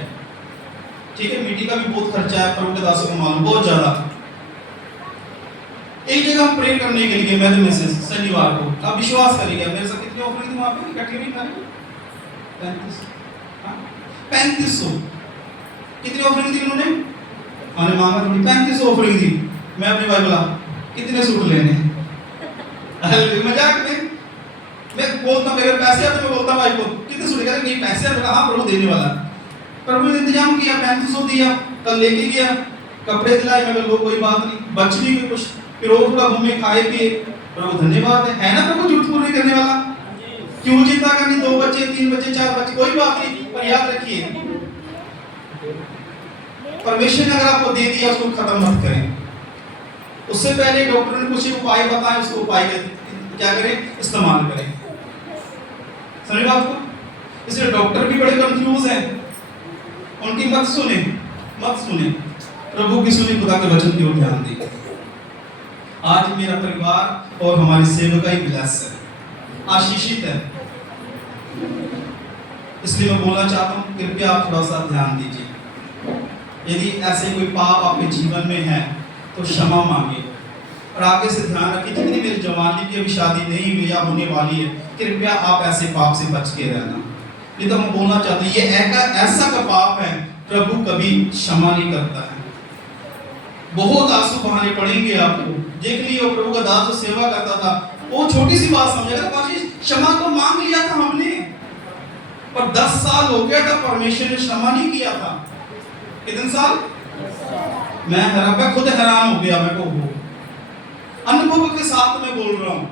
ठीक है, मीटिंग का भी बहुत खर्चा है, प्रभु के दासों को मालूम, बहुत ज्यादा। एक जगह हम प्रे करने के लिए मैंने मैसेज शनिवार को, आप विश्वास करिएगा मेरे साथ कितनी ऑफरिंग थी वहां पे इकट्ठी नहीं करी, 3500 कितनी ऑफरिंग थी उन्होंने, मैंने मांगा थोड़ी, 3500 ऑफरिंग थी। मैं अपने भाई बोला कितने सूट लेने, मजाक में मैं बोलता मेरे पैसे आते, मैं बोलता भाई को कितने सूट, कह रहे पैसे आते, हाँ प्रभु देने वाला। प्रभु ने इंतजाम किया, 3500 दिया, कल लेके गया, कपड़े दिलाए। मैं बोला कोई बात नहीं, बच भी कुछ, फिर और थोड़ा घूमे खाए पिए। प्रभु धन्यवाद है ना, प्रभु झूठ पूरी करने वाला। क्यों चिंता करनी, 2 बच्चे 3 बच्चे 4 बच्चे, कोई बात नहीं, पर याद रखिए परमेश्वर ने अगर आपको दे दिया उसको खत्म मत करें। उससे पहले डॉक्टर ने कुछ उपाय बताए, उसको उपाय क्या करें, इस्तेमाल करें। समझ बात को। इसलिए डॉक्टर भी बड़े कंफ्यूज हैं, उनकी मत सुने, प्रभु की सुने, खुदा के वचन की ओर ध्यान दें। आज मेरा परिवार और हमारी सेवकाई ब्लेस है, आशीषित है। इसलिए मैं बोलना चाहता हूँ, कृपया आप थोड़ा सा ध्यान दीजिए। यदि ऐसे कोई पाप आपके जीवन में है तो क्षमा मांगिए, और आगे से ध्यान रखिए, जितनी मेरी जवानी की अभी शादी नहीं हुई या होने वाली है, कृपया आप ऐसे पाप से बच के रहना। नहीं तो मैं बोलना चाहता हूँ, ये ऐसा का पाप है प्रभु कभी क्षमा नहीं करता है। बहुत आंसू बहाने पड़ेंगे आपको। देख लियो, प्रभु का दास जो सेवा करता था, वो छोटी सी बात समझेगा, क्षमा तो मांग लिया था हमने, पर 10 साल हो गया था, परमेश्वर ने क्षमा नहीं किया था। कितने साल, मैं खुद हैरान हो गया। मैं को अनुभव के साथ मैं बोल रहा हूं।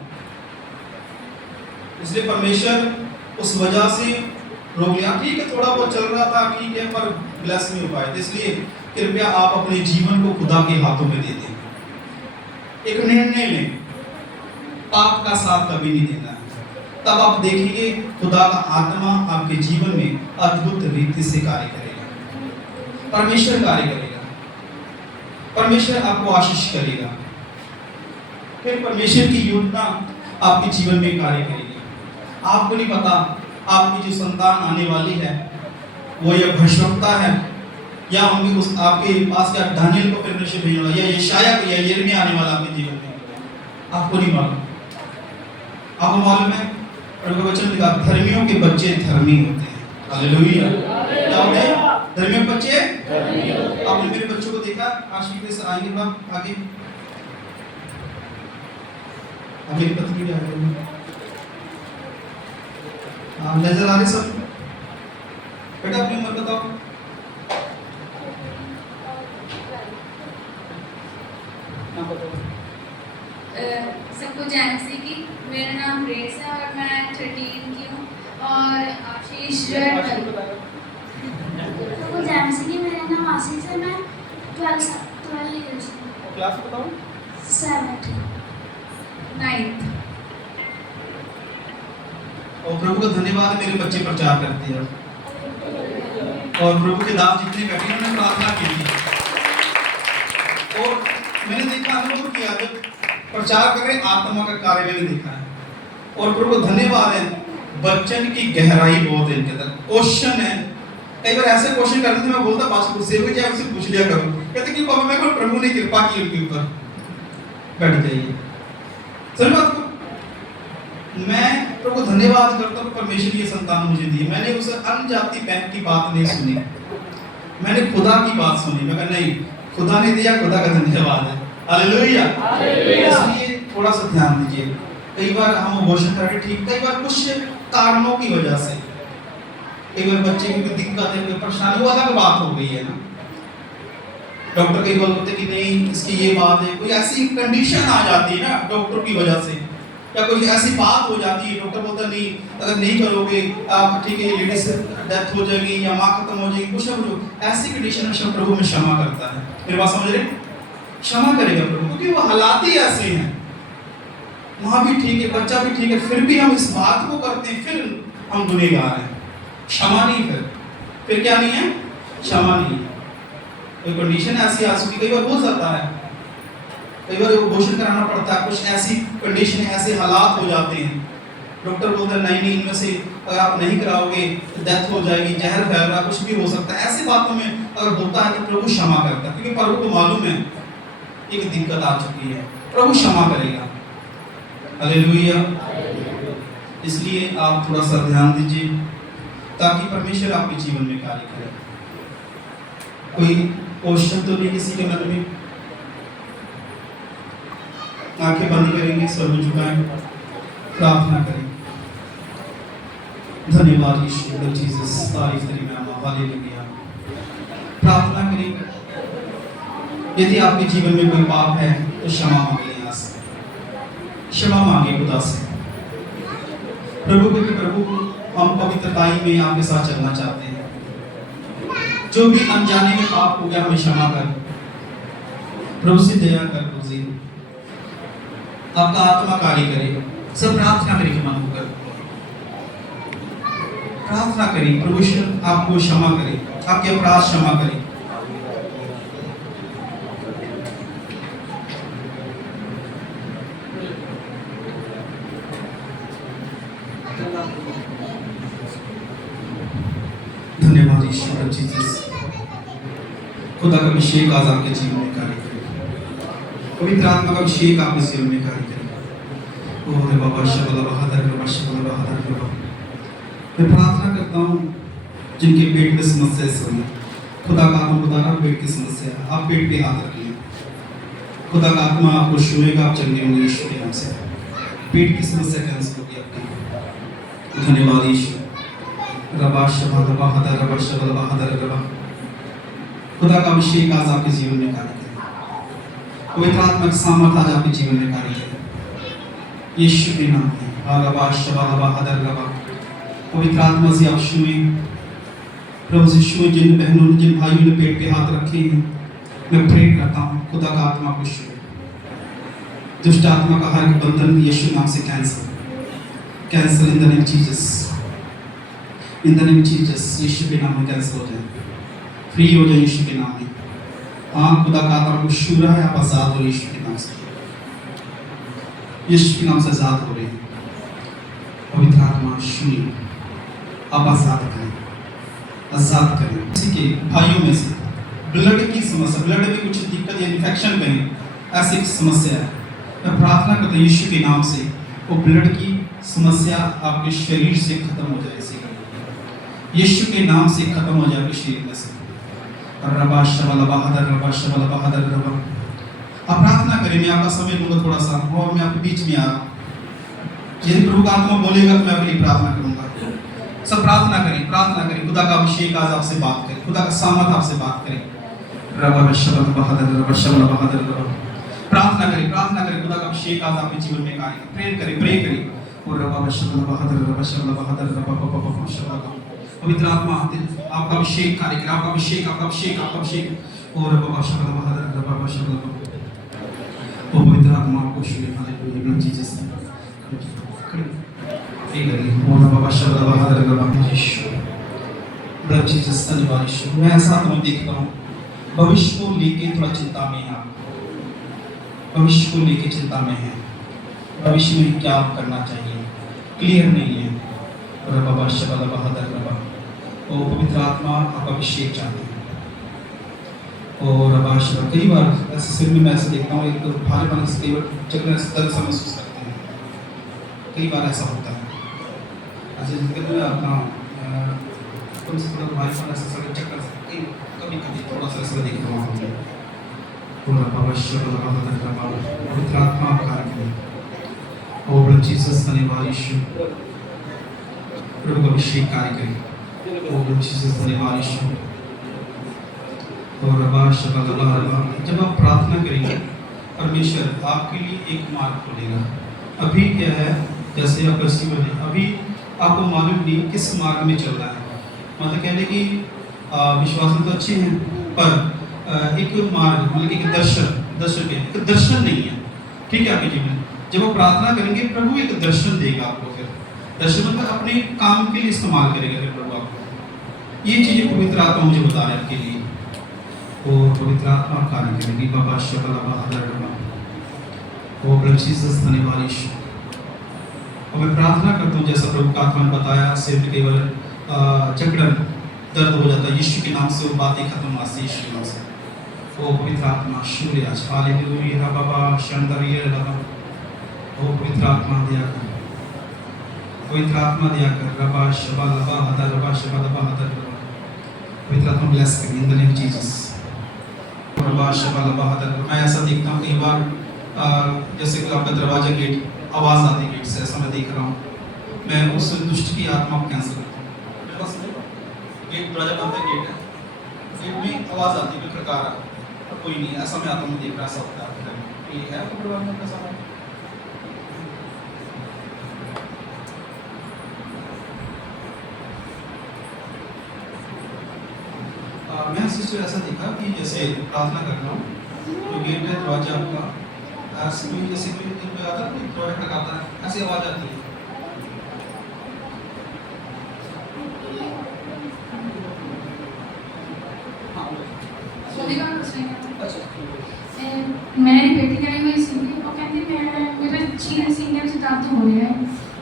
इसलिए परमेश्वर उस वजह से रोक लिया। ठीक है, थोड़ा बहुत चल रहा था, ठीक है, पर ब्लेस नहीं हो पाए। इसलिए कृपया आप अपने जीवन को खुदा के हाथों में दे दें। एक निर्णय लें, पाप का साथ कभी नहीं देना है। तब आप देखेंगे खुदा का आत्मा आपके जीवन में अद्भुत रीति से कार्य करेगा, परमेश्वर कार्य करेगा, परमेश्वर आपको आशीष करेगा। फिर परमेश्वर की योजना आपके जीवन में कार्य करेगी। आपको नहीं पता आपकी जो संतान आने वाली है वो ये भविष्यवक्ता है, या हम उस आपके पास क्या दानियल को परमेश्वर भेजने वाला, या यशाया को, या यिर्मयाह आने वाला आपके जीवन में, आपको नहीं मालूम। आपको मालूम है, प्रभु का वचन लिखा, धर्मियों के बच्चे धर्मी होते हैं। हालेलुया। क्या होते हैं, धर्मियों के बच्चे धर्मी होते हैं। आपने मेरे बच्चों को देखा, आशीष से आगे आगे मेरी पत्नी भी आ गई, नजर आ रहे सब। बेटा अपनी उम्र बताओ। सबको जानसी की, मेरा नाम रेस है और मैं 13 की हूँ, और आशीष जो है सबको जानसी की, मेरा नाम आशीष है, मैं 12 इयर्स की हूँ। क्लास बताओ। 7th 9th। और प्रभु का धन्यवाद, मेरे बच्चे प्रचार करते हैं। और प्रभु के दास जितने बैठे उन्होंने प्रार्थना की थी। और मैंने देखा, अनुभव किया, जब प्रचार कर रहे आत्मा का कार्य मैंने देखा है। और प्रभु धन्यवाद है, वचन की गहराई बहुत है इनके अंदर। क्वेश्चन है, कई बार ऐसे क्वेश्चन करते थे, मैं बोलता पास सेवक जी आपसे पूछ लिया करूं, कहते कि बाबा मैं प्रभु ने कृपा की उनके ऊपर, बैठ जाइए। सही बात को मैं प्रभु धन्यवाद करता हूँ, परमेश्वर ये संतान मुझे दी। मैंने उस अनजाति बहन की बात नहीं सुनी, मैंने खुदा की बात सुनी। मैं कहा नहीं, खुदा ने दिया, खुदा का धन्यवाद है। हालेलुया। इसलिए थोड़ा सा ध्यान दीजिए। कई बार हम अबॉर्शन करके ठीक, कई बार कुछ कारणों की वजह से, कई बार बच्चे की कोई दिक्कत है, कोई परेशानी, वो अलग बात हो गई है ना। डॉक्टर कई बार बोलते कि नहीं इसकी ये बात है, कोई ऐसी कंडीशन आ जाती है ना डॉक्टर की वजह से, या कोई ऐसी बात हो जाती है, डॉक्टर बोलता नहीं अगर नहीं करोगे आप ठीक है लेडीज डेथ हो जाएगी या माँ खत्म हो जाएगी, कुछ ना कुछ ऐसी कंडीशन में प्रभु में क्षमा करता है। मेरी बात समझ रहे? क्षमा करेगा प्रभु, क्योंकि वो हालात ही ऐसे हैं। माँ भी ठीक है, बच्चा भी ठीक है, फिर भी हम इस बात को करते हैं, फिर हम गुनहगार हैं। क्षमा नहीं, फिर क्या नहीं है? क्षमा नहीं। कोई कंडीशन ऐसी आ चुकी, कई बार हो जाता है, कई बार अबॉर्शन कराना पड़ता है, कुछ ऐसी कंडीशन, ऐसे हालात हो जाते हैं, डॉक्टर बोलता है नहीं इनमें से अगर आप नहीं कराओगे तो डेथ हो जाएगी, जहर फैल रहा, कुछ भी हो सकता है। ऐसी बातों में अगर होता है तो प्रभु क्षमा करता है, क्योंकि प्रभु को मालूम है एक दिक्कत आ चुकी है, प्रभु क्षमा करेगा। हालेलुया। इसलिए आप थोड़ा सा ध्यान दीजिए ताकि परमेश्वर आपके जीवन में कार्य करे। कोई क्वेश्चन तो नहीं किसी के मन में? आंखें बंद करेंगे, सर झुकाएं, प्रार्थना करें। धन्यवाद यीशु, जीसस, तारीफ तेरी महिमा, हालेलुया। प्रार्थना करें। यदि आपके जीवन में कोई पाप है तो क्षमा मांगे, यहाँ से क्षमा मांगे खुदा से। प्रभु के प्रभु हम पवित्रताई में आपके साथ चलना चाहते हैं। जो भी अनजाने में पाप हो गया हमें क्षमा कर, प्रभु से दया कर। प्रभु जी आपका आत्मा कार्य करे। सब प्रार्थना करें, मन होकर प्रार्थना करें, प्रभु आपको क्षमा करे, आपके अपराध क्षमा करे। धन्यवाद ईश्वर जीसस। खुदा का अभिषेक आज आपके जीवन में कार्य करे, पवित्र आत्मा का अभिषेक आपके जीवन में कार्य करे। ओ रे बाबा शबला बहादुर बाबा, शबला बहादुर बाबा। मैं प्रार्थना करता हूँ जिनके पेट में समस्या इस समय, खुदा का आत्मा खुदा पेट की समस्या है, आप पेट पे हाथ रखिए, खुदा का आत्मा आपको छुएगा, आप चंगे होंगे यीशु के नाम से। पेट की समस्या कैंसिल होगी आपकी। धन्यवाद यीशु। रबा शबला बहादुर रबा, शबला बहादुर रबा। खुदा का अभिषेक आज आपके जीवन में कार्य करे, पवित्र आत्मा की सामर्थ आज आपके जीवन में कार्य करे यीशु के नाम में। रबा शबला बहादुर रबा। पवित्र आत्मा से आप छुए, प्रभु से छुए। जिन बहनों ने, जिन भाइयों ने पेट पे हाथ रखे हैं, मैं प्रे करता हूँ खुदा का आत्मा को छुए। दुष्ट आत्मा का हर बंधन यीशु नाम से cancel, cancel in the name Jesus, in the name Jesus. यीशु के नाम में कैंसल हो जाए, फ्री हो जाए यीशु के नाम में। हाँ, खुदा का आत्मा को छू रहा है, आप आजाद हो यीशु के नाम से, यीशु के नाम से आजाद हो रहे हैं। पवित्र आत्मा छुए, आप आजाद करें, आजाद करें। किसी के भाइयों में से ब्लड की समस्या, ब्लड में कुछ दिक्कत या इन्फेक्शन करें, ऐसी समस्या है, मैं प्रार्थना करता हूँ यीशु के नाम से वो ब्लड की समस्या आपके शरीर से खत्म हो जाए। यीशु के नाम से खत्म हो जाए आपके शरीर में से। रबा शबला बहादुर रबा, शबला बहादुर रबा। आप प्रार्थना करें, मैं आपका समय लूंगा थोड़ा सा, और मैं आपके बीच में आ रहा हूँ। यदि प्रभु का आत्मा बोलेगा तो मैं आपके लिए प्रार्थना करूंगा। सब प्रार्थना करें, प्रार्थना करें। खुदा का अभिषेक आज आपसे बात करे, खुदा का सामर्थ आपसे बात करे। रबा शबला बहादुर रबा, शबला बहादुर रबा। प्रार्थना करें, प्रार्थना करें। खुदा का अभिषेक आज आपके जीवन में कार्य करे। प्रेयर करें, प्रे करें। और रबा शबला बहादुर रबा, शबला बहादुर रबा, शबला। पवित्र आत्मा आपका अभिषेक कार्य करे, आपका अभिषेक, आपका अभिषेक, आपका अभिषेक। और रबा शबला बहादुर रबा, शबला। वो पवित्र आत्मा आपको छुए, हालेलुया जीसस। बड़ा जीसस धन्यवाद यीशु। मैं ऐसा तुम्हें देखता हूँ, भविष्य को लेके थोड़ा चिंता में है आप, भविष्य को लेके चिंता में है, भविष्य में क्या करना चाहिए क्लियर नहीं है। रबा शबा बहादुर रबा, ओ पवित्र आत्मा आप अभिषेक चाहते हैं। और रबा शबा, कई बार ऐसे सिर में मैं ऐसे देखता हूँ, एक भारीपन से कई बार चक्कर ऐसे दर्द सा महसूस करते हैं, कई बार ऐसा होता है। ऐसे जिसके अपना तुम से थोड़ा भारीपन ऐसा सड़क चक्कर से कभी कभी थोड़ा सा ऐसा देखता हूँ हमने। और रबा शबा बहादुर रबा, पवित्र आत्मा आप कार्य करें। और बड़ा जीसस धन्यवाद यीशु, प्रभु का अभिषेक कार्य करें। और बड़ा जीसस धन्यवाद यीशु। और रबा शबा रबा, जब आप प्रार्थना करेंगे परमेश्वर आपके लिए एक मार्ग खोलेगा। अभी क्या है, जैसे आप अभी आपको मालूम नहीं किस मार्ग में चल रहा है, मतलब कहने कि विश्वास तो अच्छे हैं पर एक मार्ग मतलब एक दर्शन नहीं है, ठीक है आपके जीवन में। जब आप प्रार्थना करेंगे प्रभु एक दर्शन देगा आपको, फिर दर्शन मतलब अपने काम के लिए इस्तेमाल करेगा फिर प्रभु आपको। ये चीजें पवित्र आत्मा मुझे बता रहे हैं आपके लिए, और पवित्र आत्मा कार्य करेगी। बाबा शबला बहादुर वो प्रभु जीसस धन्यवाद यीशु। और मैं प्रार्थना करता हूँ जैसा प्रभु का आत्मा ने बताया, सिर में कई बार जकड़न दर्द हो जाता है, यीशु के नाम से वो बातें खत्म होती है, यीशु के नाम से। ओ पवित्र आत्मा शुक्रिया हालेलुया बाबा शंदरिये बाबा, ओ पवित्र आत्मा दिया कर, पवित्र आत्मा दिया कर। रबा शबा लबा हदा रबा शबा लबा हदा रबा, पवित्र आत्मा ब्लेस कर इन द नेम ऑफ जीसस। रबा शबा लबा हदा, मैं ऐसा देखता हूँ कई बार जैसे कि आपका दरवाजा गेट आवाज आती है गेट से, ऐसा मैं देख रहा हूँ, मैं उस दुष्ट की आत्मा को कैंसिल करता हूँ। मेरे पास गेट दरवाजा बंद है, गेट है, गेट में आवाज आती है, खड़का रहा है, कोई नहीं, ऐसा मैं आता हूँ देख रहा, ऐसा होता है। ये है तो दरवाजा का सामान, मैं सिस्टर ऐसा देखा कि जैसे प्रार्थना कर रहा हूँ, जो गेट है दरवाजा आपका ऐसे कोई जैसे कोई दिन पे आता है, कोई दरवाजा खड़काता है, ऐसी आवाज आती है। मेरी बेटी ने हुई सी वो कहती मेरे छीने सीने से दर्द हो रहा है,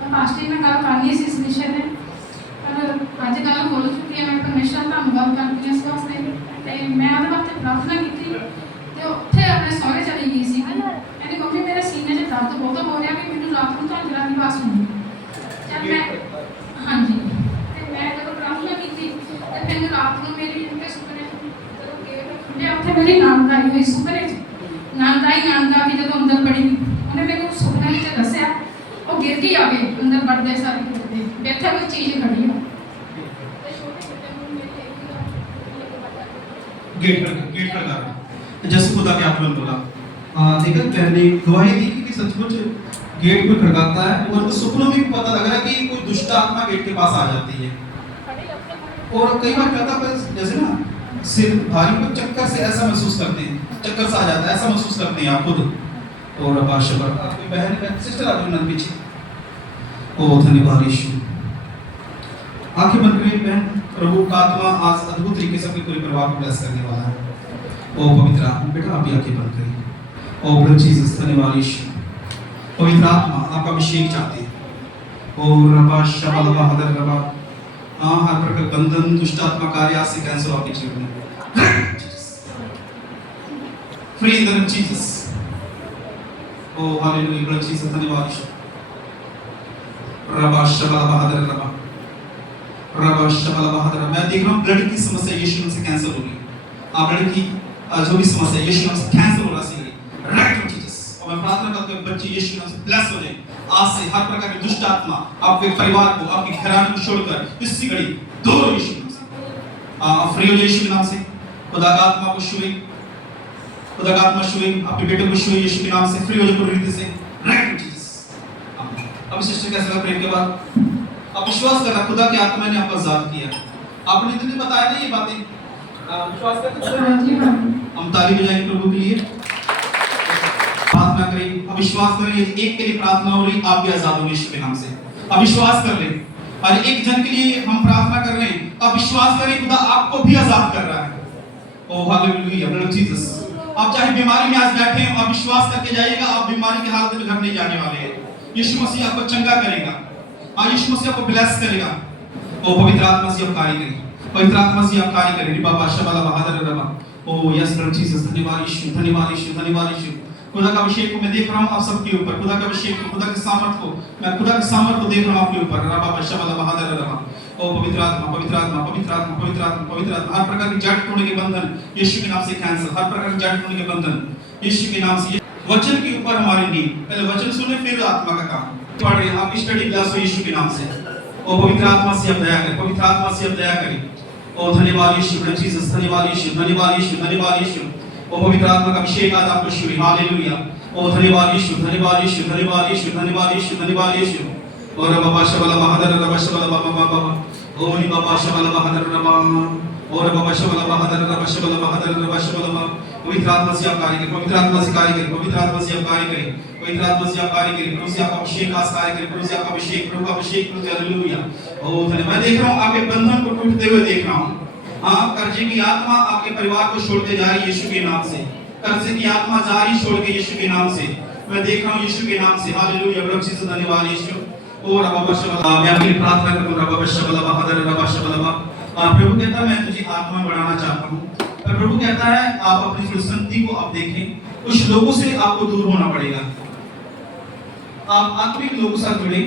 मैं पास्टर ने गल करनी है इस विषय में, पर अज गल हो चुकी है, मैं परमेश्वर का गल करती हूँ इस वास्ते। मैं ਉਹਦੇ ਵਾਸਤੇ प्रार्थना की ਤੇ ਉੱਥੇ ਆਪਣੇ ਸਹੁਰੇ ਚਲੀ ਗਈ ਸੀ। ਕਹਿੰਦੀ ਮੰਮੀ ਮੇਰੇ ਸੀਨੇ 'ਚ ਦਰਦ ਬਹੁਤ ਹੋ ਰਿਹਾ ਕਿ ਮੈਨੂੰ ਰਾਤ ਨੂੰ ਝਾਂਜਰਾਂ ਦੀ ਆਵਾਜ਼ ਸੁਣੀ। ਜਦ ਮੈਂ ਹਾਂਜੀ ਤੇ ਮੈਂ ਜਦੋਂ प्रार्थना की ਤੇ ਫਿਰ ਰਾਤ ਨੂੰ ਮੇਰੀ ਇੱਕ ਸੁਪਨੇ ਜਦੋਂ ਗੇਟ ਖੁੱਲਿਆ, ਉੱਥੇ ਮੇਰੀ ਨਾਮ ਆਈ ਹੋਈ ਸੁਪਨੇ 'ਚ, ਨੰਦ ਆ ਕੇ ਜਦੋਂ ਅੰਦਰ ਬੜੀ ਉਹਨੇ ਮੈਨੂੰ ਸੁਪਨੇ ਵਿੱਚ ਦੱਸਿਆ ਉਹ ਗਿਰ ਗਈ ਆਵੇ ਅੰਦਰ ਵੜਦੇ ਸਾਰੇ ਕਿਤੇ ਵੀ ਇੱਥੇ ਕੋਈ ਚੀਜ਼ ਖੜੀ ਆ। गेट खड़का रहा, जैसे खुदा के आत्मा ने बोला, देखा पहले गवाही दी कि सचमुच गेट पे खड़काता है, और तो सपनों में भी पता लग रहा है कि कोई दुष्ट आत्मा गेट के पास आ जाती है। और कई बार कहता है जैसे ना सिर भारी पर चक्कर से ऐसा महसूस करते हैं, चक्कर से आ जाता है, ऐसा महसूस करते हैं आप खुद। और अबाशबर आपकी बहन सिस्टर आप नंद पीछे, ओ धन्यवाद यीशु। आंखें बंद करिए बहन, प्रभु का आत्मा आज अद्भुत तरीके से अपने पूरे परिवार को ब्लेस करने वाला है। ओ पवित्र आत्मा बेटा आप आंखें बंद करिए। ओ प्रभु जीसस धन्यवाद यीशु, पवित्र आत्मा आपका अभिषेक चाहते हैं। ओ रबा शबा लबा हदर रबा, हर प्रकार बंधन दुष्ट आत्मा कार्य आज से कैंसिल हो आपके जीवन में, free in the name of Jesus. Oh hallelujah प्रभु जीसस धन्यवाद यीशु। रबा शबा लबा हदर रबा, रबा शबा लबा हदर, मैं देख रहा हूं ब्लड की समस्या यीशु नाम से कैंसिल हो गई। ब्लड की जो भी समस्या यीशु नाम से कैंसिल हो रहा है, राइट ऑफ जीसस। और मैं प्रार्थना करता हूं बच्चे यीशु नाम से ब्लेस हो जाए आज से। हर प्रकार की दुष्ट आत्मा आपके परिवार को, आपके घराने को छोड़कर इसी घड़ी दूर यीशु नाम से फ्री हो जाए यीशु के नाम से। खुदा का आत्मा को छुए, खुदा का आत्मा छुए, आपके बेटे को छुए यीशु के नाम से, फ्री हो जाए पूरी रीति से, राइट ऑफ जीसस। आमीन। अब सिस्टर कैसे लगा प्रेम के बाद आप विश्वास करना खुदा की आत्मा ने आपको आजाद किया। आपने इतने बताया नहीं ये बातें, विश्वास करते हैं। हम ताली बजाएंगे प्रभु के लिए, प्रार्थना करें, अब विश्वास करें एक के लिए प्रार्थना हो रही, आप भी आजाद होंगे यीशु के नाम से। अब विश्वास कर ले, और एक जन के लिए हम प्रार्थना कर रहे हैं, आप विश्वास करें खुदा आपको भी आजाद कर रहा है। Oh hallelujah, blood Jesus. आप चाहे बीमारी में आज बैठे हैं, आप विश्वास करके जाइएगा, आप बीमारी के हालत में घर नहीं जाने वाले हैं। यीशु मसीह आपको चंगा करेगा, आज यीशु मसीह आपको ब्लेस करेगा। ओ पवित्र आत्मा से आप कार्य करें, पवित्र आत्मा से आप कार्य करें। बाबा शबाला बहादुर रबा। ओ यस लॉर्ड जीसस, धन्यवाद यीशु, धन्यवाद यीशु, धन्यवाद यीशु। खुदा का अभिषेक को मैं देख रहा हूं आप सबके ऊपर, खुदा का अभिषेक को, खुदा के सामर्थ को, मैं खुदा के सामर्थ को देख रहा हूं आपके ऊपर। बाबा शबाला बहादुर रबा। ओ पवित्र आत्मा, पवित्र आत्मा, पवित्र आत्मा, पवित्र आत्मा, पवित्र आत्मा, हर प्रकार की जड़ टूटने के बंधन यीशु के नाम से कैंसल, हर प्रकार की जड़ टूटने के बंधन यीशु के नाम से। वचन के ऊपर हमारी नींव, पहले वचन सुने फिर आत्मा का काम पढ़ रहे हैं। आप स्टडी क्लास हो यीशु के नाम से। ओ पवित्र आत्मा से आप दया करें, पवित्र आत्मा से आप दया करें। ओ धन्यवाद यीशु, जीसस, धन्यवाद यीशु, धन्यवाद यीशु, धन्यवाद यीशु। ओ पवित्र आत्मा का अभिषेक आज आपको शुरू, हालेलुया। ओ धन्यवाद यीशु, धन्यवाद यीशु, धन्यवाद यीशु, धन्यवाद यीशु, धन्यवाद यीशु। और बाबा शबला बहादुर रबा, शबला बाबा बाबा, ओ नी बाबा शबला बहादुर रबा, और बाबा शबला बहादुर रबा, शबला बहादुर रबा, शबला। पवित्र आत्मा से आप कार्य करें, पवित्र आत्मा से कार्य करें, पवित्र आत्मा से आप कार्य करें, पवित्र आत्मा से आप कार्य करें। प्रभु से आपका अभिषेक आज कार्य करें, प्रभु से आपका अभिषेक, प्रभु का अभिषेक, प्रभु हालेलुया। ओ धन्यवाद। मैं देख रहा हूं आपके बंधन को टूटते हुए देख रहा हूं। हां, कर्जे की आत्मा आपके परिवार को छोड़ते जा रही है यीशु के नाम से। कर्जे की आत्मा जा रही छोड़ के यीशु के नाम से, मैं देख रहा हूं यीशु के नाम से, हालेलुया। प्रभु से धन्यवाद यीशु। ओ रबा शबला, मैं आपके लिए प्रार्थना करूं, रबा शबला बहादुर रबा शबला। प्रभु कहता है मैं तुझे आत्मा में बढ़ाना चाहता हूं। पर प्रभु कहता है आप अपनी संस्कृति को आप देखें, कुछ लोगों से आपको दूर होना पड़ेगा, आप आत्मिक लोगों के साथ जुड़े।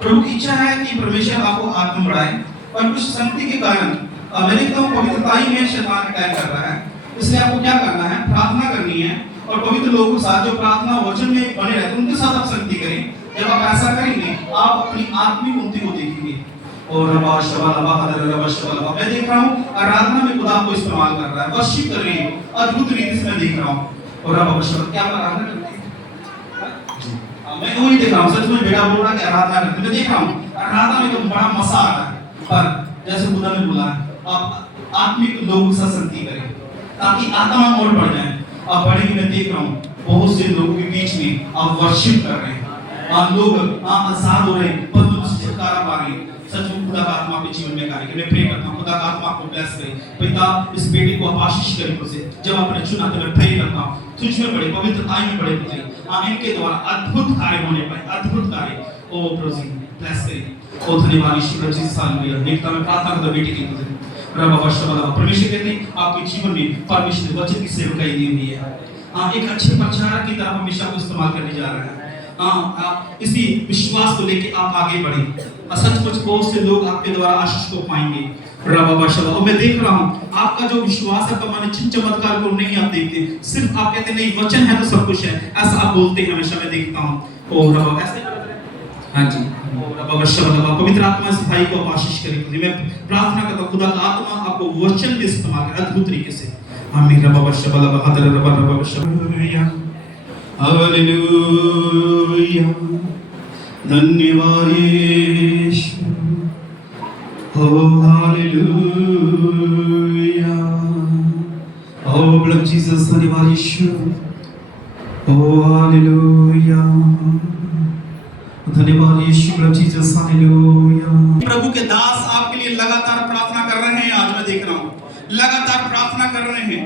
प्रभु की इच्छा है कि परमेश्वर आपको आत्मा बढ़ाए, और कुछ संगति के कारण मैं देखता हूं पवित्रताई में शैतान अटैक कर रहा है। इसलिए आपको क्या करना है, प्रार्थना करनी है, और पवित्र लोगों के साथ जो प्रार्थना वचन में बने रहते हैं उनके साथ आप संगति करें। जब आप ऐसा करेंगे आप अपनी आत्मिक उन्नति को देखेंगे। और रबा शबला बहादुर रबा शबला, मैं देख रहा हूं आराधना में खुदा को इस्तेमाल कर रहा है, वर्शिप कर रही है अद्भुत रीति से मैं देख रहा हूं। और रबा शबला, क्या आप आराधना करते हैं? मैं वही देख रहा हूं, सच में बेटा बोल रहा है कि आराधना करते हैं। मैं देख रहा हूं आराधना में तो बड़ा मजा आ रहा है, पर जैसे खुदा ने बोला है आप आत्मिक लोगों के साथ संगति करें ताकि आत्मा में और बढ़ जाए। आप बढ़ेंगे। मैं देख रहा हूं बहुत से लोगों के बीच में आप वर्शिप कर रहे हैं, आप लोग आजाद हो रहे हैं, बंधन से छुटकारा पा रहे हैं। सच में खुदा का आत्मा आपके जीवन में कार्य करे। मैं प्रे करता हूं खुदा का आत्मा आपको ब्लेस करे। पिता इस बेटे को आप आशीष करें उसे, जब आपने चुना तो मैं प्रे करता हूं तुझ में बड़े पवित्रता में बड़े पुत्र इनके द्वारा अद्भुत कार्य होने पाए, अद्भुत कार्य। ओ प्रभु जी ब्लेस करें। ओ धन्यवाद यीशु प्रभु जी, हालेलुया। देखता मैं प्रार्थना करता बेटे के लिए रबा शबला। परमेश्वर कहते हैं आपके जीवन में परमेश्वर वचन की सेवकाई दी हुई है। एक अच्छे प्रचारक की तरह हमेशा को इस्तेमाल करने जा रहा है। आप इसी विश्वास को लेके आप आगे बढ़े, सचमुच बहुत से लोग आपके द्वारा आशीष को पाएंगे। रबा शबला, मैं देख रहा हूँ आपका जो विश्वास है, माने चिन्ह चमत्कार को नहीं आप देखते, सिर्फ आप कहते नहीं वचन है तो सब कुछ है, ऐसा आप बोलते हैं हमेशा। मैं देखता हूँ ओ रबा ऐसे, हाँ जी, रबा शबला। पवित्र आत्मा इस भाई को आप आशीष करें। मैं प्रार्थना करता हूँ खुदा का आत्मा आपको वचन में इस्तेमाल करे अद्भुत तरीके से। आमीन। रबा शबला बहादुर रबा शबला। हालेलुया, धन्यवाद यीशु। ओ हालेलुया, ओ ब्लड जीसस, धन्यवाद यीशु। ओ हालेलुया, धन्यवाद यीशु, ब्लड जीसस, हालेलुया। प्रभु के दास आपके लिए लगातार प्रार्थना कर रहे हैं। आज मैं देख रहा हूँ लगातार प्रार्थना कर रहे हैं।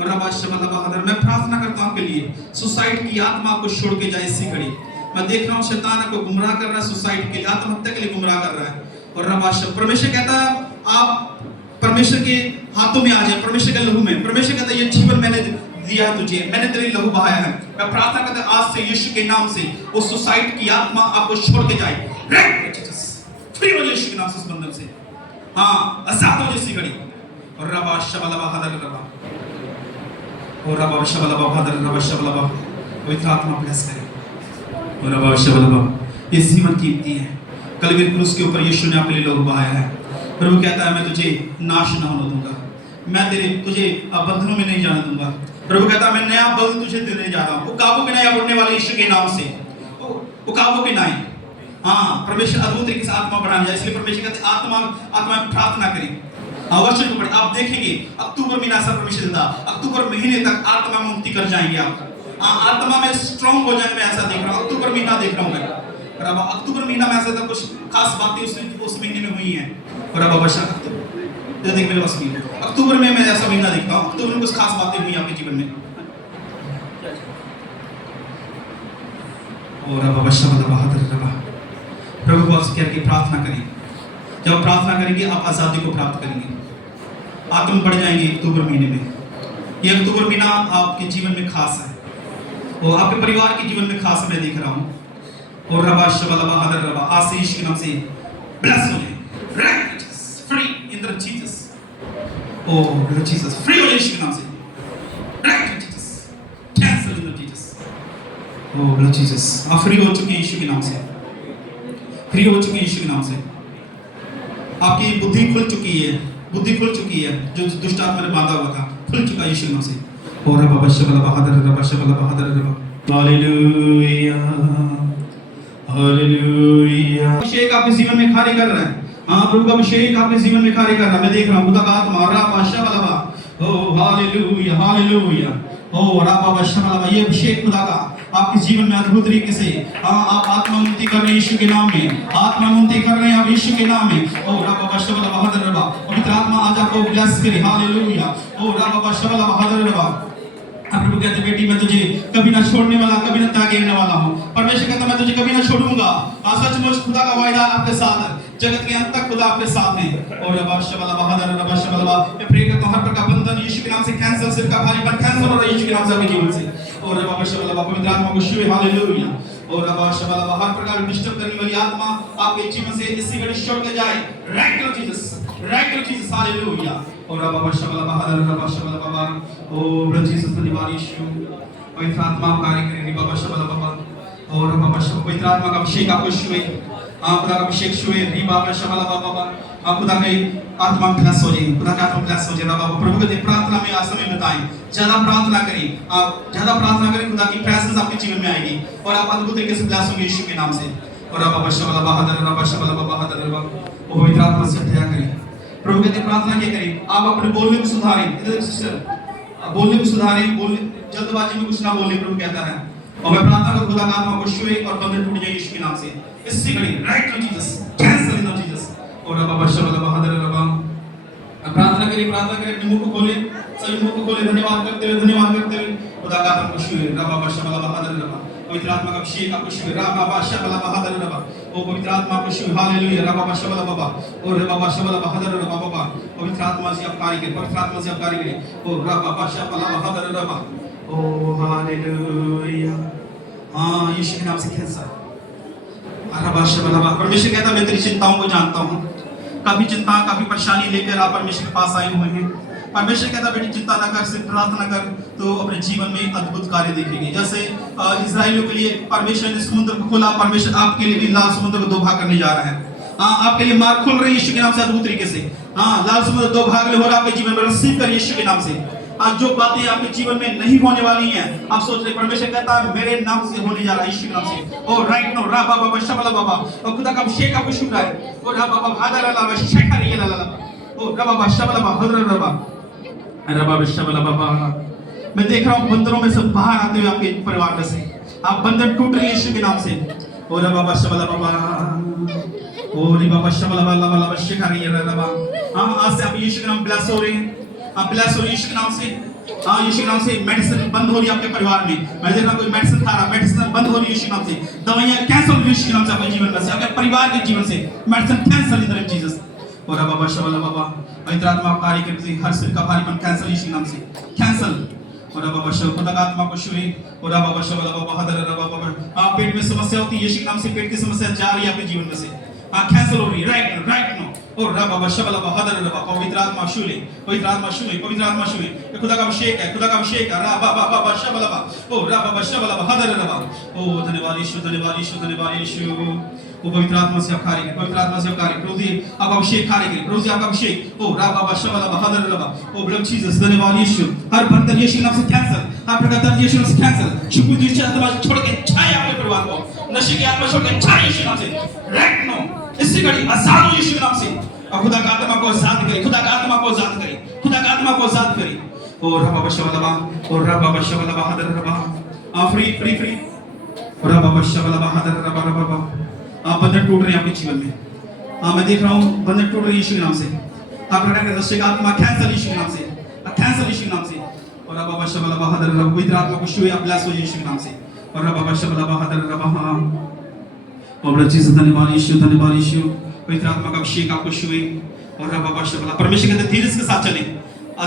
रबा शबला बहादुर, मैं प्रार्थना करता हूं आपके लिए सुसाइड की आत्मा को छोड़ के जाए इसी घड़ी। मैं देख रहा हूं शैतान आपको गुमराह कर रहा है, सुसाइड के लिए, आत्महत्या के लिए गुमराह कर रहा है। और रबा शबला, परमेश्वर कहता है आप परमेश्वर के हाथों में आ जाए, परमेश्वर के लहू में। परमेश्वर कहता है ये जीवन मैंने दिया है तुझे, मैंने तेरे लहू बहाया है। मैं प्रार्थना करता हूं आज से यीशु के नाम से वो सुसाइड की आत्मा आपको छोड़ के जाए, फ्री हो यीशु के नाम से, इस बंधन से। हाँ, आजाद हो इसी घड़ी। और रबा शबला बहादुर रबा, और रबा शबला बहादुर रबा शबला, पवित्र आत्मा ब्लेस करे। और रबा शबला, ये जीवन कीमती है। कलवरी क्रूस के ऊपर यीशु ने अपने लिए लहू बहाया है। प्रभु कहता है मैं तुझे नाश न होने दूंगा, मैं तुझे बंधनों में नहीं जाने दूंगा। प्रभु कहता है मैं नया बल तुझे देने जा रहा हूँ, उकाबों के नया उड़ने वाले यीशु के नाम से, उकाबों के नाई। हाँ, परमेश्वर अद्भुत तरीके से आत्मा बनाने जाए, इसलिए परमेश्वर कहते हैं आत्मा प्रार्थना करें, वचन को पढ़े। आप देखेंगे अक्टूबर महीना ऐसा परमेश्वर देता, अक्टूबर महीने तक आत्मा मुक्ति कर जाएंगे आप, आत्मा में स्ट्रांग हो जाएंगे। मैं ऐसा देख रहा हूँ, अक्टूबर महीना देख रहा हूँ मैं। रब अक्टूबर महीना में ऐसा था कुछ खास बातें उस महीने में हुई हैं। और अब अक्टूबर देख मेरे पास में अक्टूबर में मैं ऐसा महीना देखता हूँ, अक्टूबर में कुछ खास बातें हुई आपके जीवन में। और अब प्रभु को आपसे कह के प्रार्थना करें। जब प्रार्थना करेंगे आप आज़ादी को प्राप्त करेंगे, आत्म बढ़ जाएंगे अक्टूबर महीने में। ये अक्टूबर महीना आपके जीवन में खास है और आपके परिवार के जीवन में खास मैं देख रहा हूँ। और रबा शबला बहादुर रबा आशीष के नाम से ब्लेस हो जाए, free in the Jesus. Oh the Jesus free हो यीशु के नाम से, Jesus cancel in the Jesus. Oh the Jesus आप फ्री हो चुके हैं यीशु के नाम से, फ्री हो चुके हैं यीशु के नाम से। आपकी बुद्धि खुल चुकी है, बुद्धि खुल चुकी है, जो दुष्ट आत्मा ने बांधा हुआ था खुल चुका है यीशु के नाम से। और रबा शबला बहादुर रबा हालेलुया हालेलुया। अभिषेक आपके जीवन में कार्य कर रहा है। हाँ प्रभु का अभिषेक आपके जीवन में कार्य कर रहा है। मैं देख रहा हूँ खुदा का आत्मा रबा शबला ओ हालेलुया हालेलुया। ओ रबा शबला ये अभिषेक खुदा का आपके जीवन में अद्भुत तरीके से आप आत्मा मुक्ति कर रहे हैं यीशु के नाम में, आत्मा मुक्ति कर रहे हैं आप यीशु के नाम में। ओ रबा शबला बहादुर रबा पवित्र आत्मा आज आपको ब्लेस करे हालेलुया। ओ रबा शबला बहादुर रबा प्रभु कहते बेटी मैं तुझे कभी ना छोड़ने वाला, कभी ना त्याग देने वाला हूँ। परमेश्वर कहता मैं तुझे कभी ना छोड़ूंगा। सचमुच खुदा का वायदा आपके साथ है, जगत के अंत तक खुदा आपके साथ है। और रबा शबला बहादुर रबा शबला मैं प्रे करता हूँ हर प्रकार का बंधन यीशु के नाम से कैंसल, सिर का भारीपन कैंसल हो रहा है यीशु के नाम से आपके जीवन से। और रबा शबला पवित्र आत्मा को छुए हालेलुया। और रबा शबला हर प्रकार डिस्टर्ब करने वाली आत्मा आपके जीवन से इसी घड़ी छोड़ के जाए, राइट इन जीसस, राइट इन जीसस हालेलुया। और रबा शबला बहादुर रबा शबला बाबा ओ प्रभु जीसस धन्यवाद यीशु। पवित्र आत्मा कार्य करें बाबा शबला बाबा। और बाबा शबला पवित्र आत्मा का अभिषेक आपको छुए, आप खुदा का अभिषेक छुए री बाबा शबला बाबा। आप खुदा के आत्मा ब्लेस हो जाए, खुदा का आत्मा ब्लेस हो जाए बाबा। प्रभु के प्रार्थना में आज समय बिताएं, ज्यादा प्रार्थना करें, आप ज्यादा प्रार्थना करें, खुदा की प्रेजेंस आपके जीवन में आएगी और आप अद्भुत तरीके से ब्लेस होंगे यीशु के नाम से। और बाबा शबला बहादुर रबा शबला बाबा बहादुर रबा ओ पवित्र आत्मा से दया करें। प्रभु कहते प्रार्थना क्या करें, आप अपने बोलने को सुधारें, इधर सिस्टर बोलने को सुधारें, बोलने जल्दबाजी में कुछ ना बोलने प्रभु कहता है। और मैं प्रार्थना करता हूं खुदा का आत्मा को छुए और बंधन टूट जाए यीशु के नाम से इसी घड़ी, राइट इन जीसस, कैंसल इन जीसस। और बाबा शबला बहादुर रबा प्रार्थना करें, प्रार्थना करें, अपने मुंह को खोले, सभी मुंह को खोले, धन्यवाद करते हुए खुदा का आत्मा को छुए रबा शबला बहादुर रबा। पवित्र आत्मा का अभिषेक आपको छुए रबा शबला बहादुर रबा ओ पवित्र आत्मा को छुए हालेलुया रबा शबला बाबा। और रबा शबला बहादुर रबा बाबा पवित्र आत्मा से आप कार्य करें, पवित्र आत्मा से आप कार्य करें। ओ रबा शबला बहादुर रबा ओ हालेलुया। हाँ यीशु के नाम से कैंसर रबा शबला बाबा। परमेश्वर कहता मैं तेरी चिंताओं को जानता हूँ, काफी चिंता काफी परेशानी लेकर आप परमेश्वर के पास आए हुए हैं। परमेश्वर कहता बेटी चिंता न कर, सिर्फ प्रार्थना कर तो अपने जीवन में अद्भुत कार्य देखेंगे। जैसे इस्राएलियों के लिए परमेश्वर ने समुद्र को खोला, परमेश्वर आपके लिए भी लाल समुद्र को दो भाग करने जा रहा है। आपके लिए मार्ग खुल रही है यीशु के नाम से अद्भुत तरीके से। लाल समुद्र दो भाग में हो रहा है आपके जीवन में, रिसीव कर यीशु के नाम से। आज जो बातें आपके जीवन में नहीं होने वाली हैं, आप सोच रहे परमेश्वर कहता है मेरे नाम से होने जा रहा है यीशु के नाम से। ओ राइट नो रा बाबा शबला बाबा और खुदा का अभिषेक आपको छू रहा है। ओ रा बाबा भादा ला ला शेखर ये ला ला ओ रा बाबा शबला बाबा हदर रबा रबा शबला बाबा। मैं देख रहा हूं बंदरों में से बाहर आते हुए आपके परिवार में से आप बंधन टूट रहे हैं यीशु के नाम से। ओ रा बाबा शबला बाबा ओ री बाबा शबला बाबा शेखर ये ला ला। हां आज से आप यीशु के नाम ब्लेस हो रहे हैं, आप ब्लेस हो यीशु के नाम से। यीशु के नाम से मेडिसिन बंद हो रही है आपके परिवार में। मैं देख रहा कोई मेडिसिन खा रहा, मेडिसिन बंद हो रही है यीशु के नाम से। दवाइयां कैंसिल हो रही है यीशु के नाम से आपके जीवन में से, आपके परिवार के जीवन से medicine cancel in the name of Jesus. और बाबा शबला बाबा पवित्र आत्मा कार्य करते हर सिर का भारीपन कैंसिल यीशु के नाम से कैंसिल। और बाबा शबला खुदा का आत्मा को छुए। और बाबा शबला बाबा हदर बाबा आप पेट में समस्या होती है यीशु के नाम से, पेट की समस्या जा रही है आपके जीवन में से, कैंसिल हो रही है राइट नो। और बाबा शबला हदर रबा पवित्र आत्मा छुए, पवित्र आत्मा छुए, पवित्र आत्मा छुए। ये खुदा का अभिषेक है, खुदा का अभिषेक है। रा बाबा शबला ओ रा बाबा शबला हदर रबा ओ धन्यवाद यीशु, धन्यवाद यीशु, धन्यवाद यीशु। वो पवित्र आत्मा से आप कार्य करें, पवित्र आत्मा से आप कार्य प्रभु जी आप अभिषेक कार्य करें, प्रभु जी आपका अभिषेक ओ रा बाबा शबला हदर रबा ओ ब्लड जीसस धन्यवाद यीशु। हर बंधन यीशु के नाम से कैंसिल, हर प्रकार दर्द यीशु के नाम से कैंसिल। शुक्र दृष्टि आत्मा छोड़ के छाए आपके परिवार को, नशे की आत्मा छोड़ के छाए यीशु के नाम से राइट नो इसी घड़ी आजाद हो यीशु के नाम से। और खुदा का आत्मा को आजाद करे, खुदा का आत्मा को आजाद करे, खुदा का आत्मा को आजाद करे। और रबा शबला और रबा शबला हदर रबा फ्री फ्री फ्री और रबा शबला हदर रबा बंधन टूट रहे हैं आपके जीवन में। हाँ, मैं देख रहा हूँ बंधन टूट रही है यीशु के नाम से। आप प्रकट कर दृष्टि आत्मा कैंसर यीशु के नाम से, कैंसर यीशु के नाम से। और अब बाबा शबला बहादुर रब पवित्र आत्मा को छुए, आप ब्लेस हो यीशु के नाम से। और अब बाबा शबला बहादुर रब और जीसस धन्यवाद यीशु, धन्यवाद यीशु। पवित्र आत्मा का अभिषेक आपको छुए। और अब बाबा शबला परमेश्वर कहते धीरज के साथ चलें,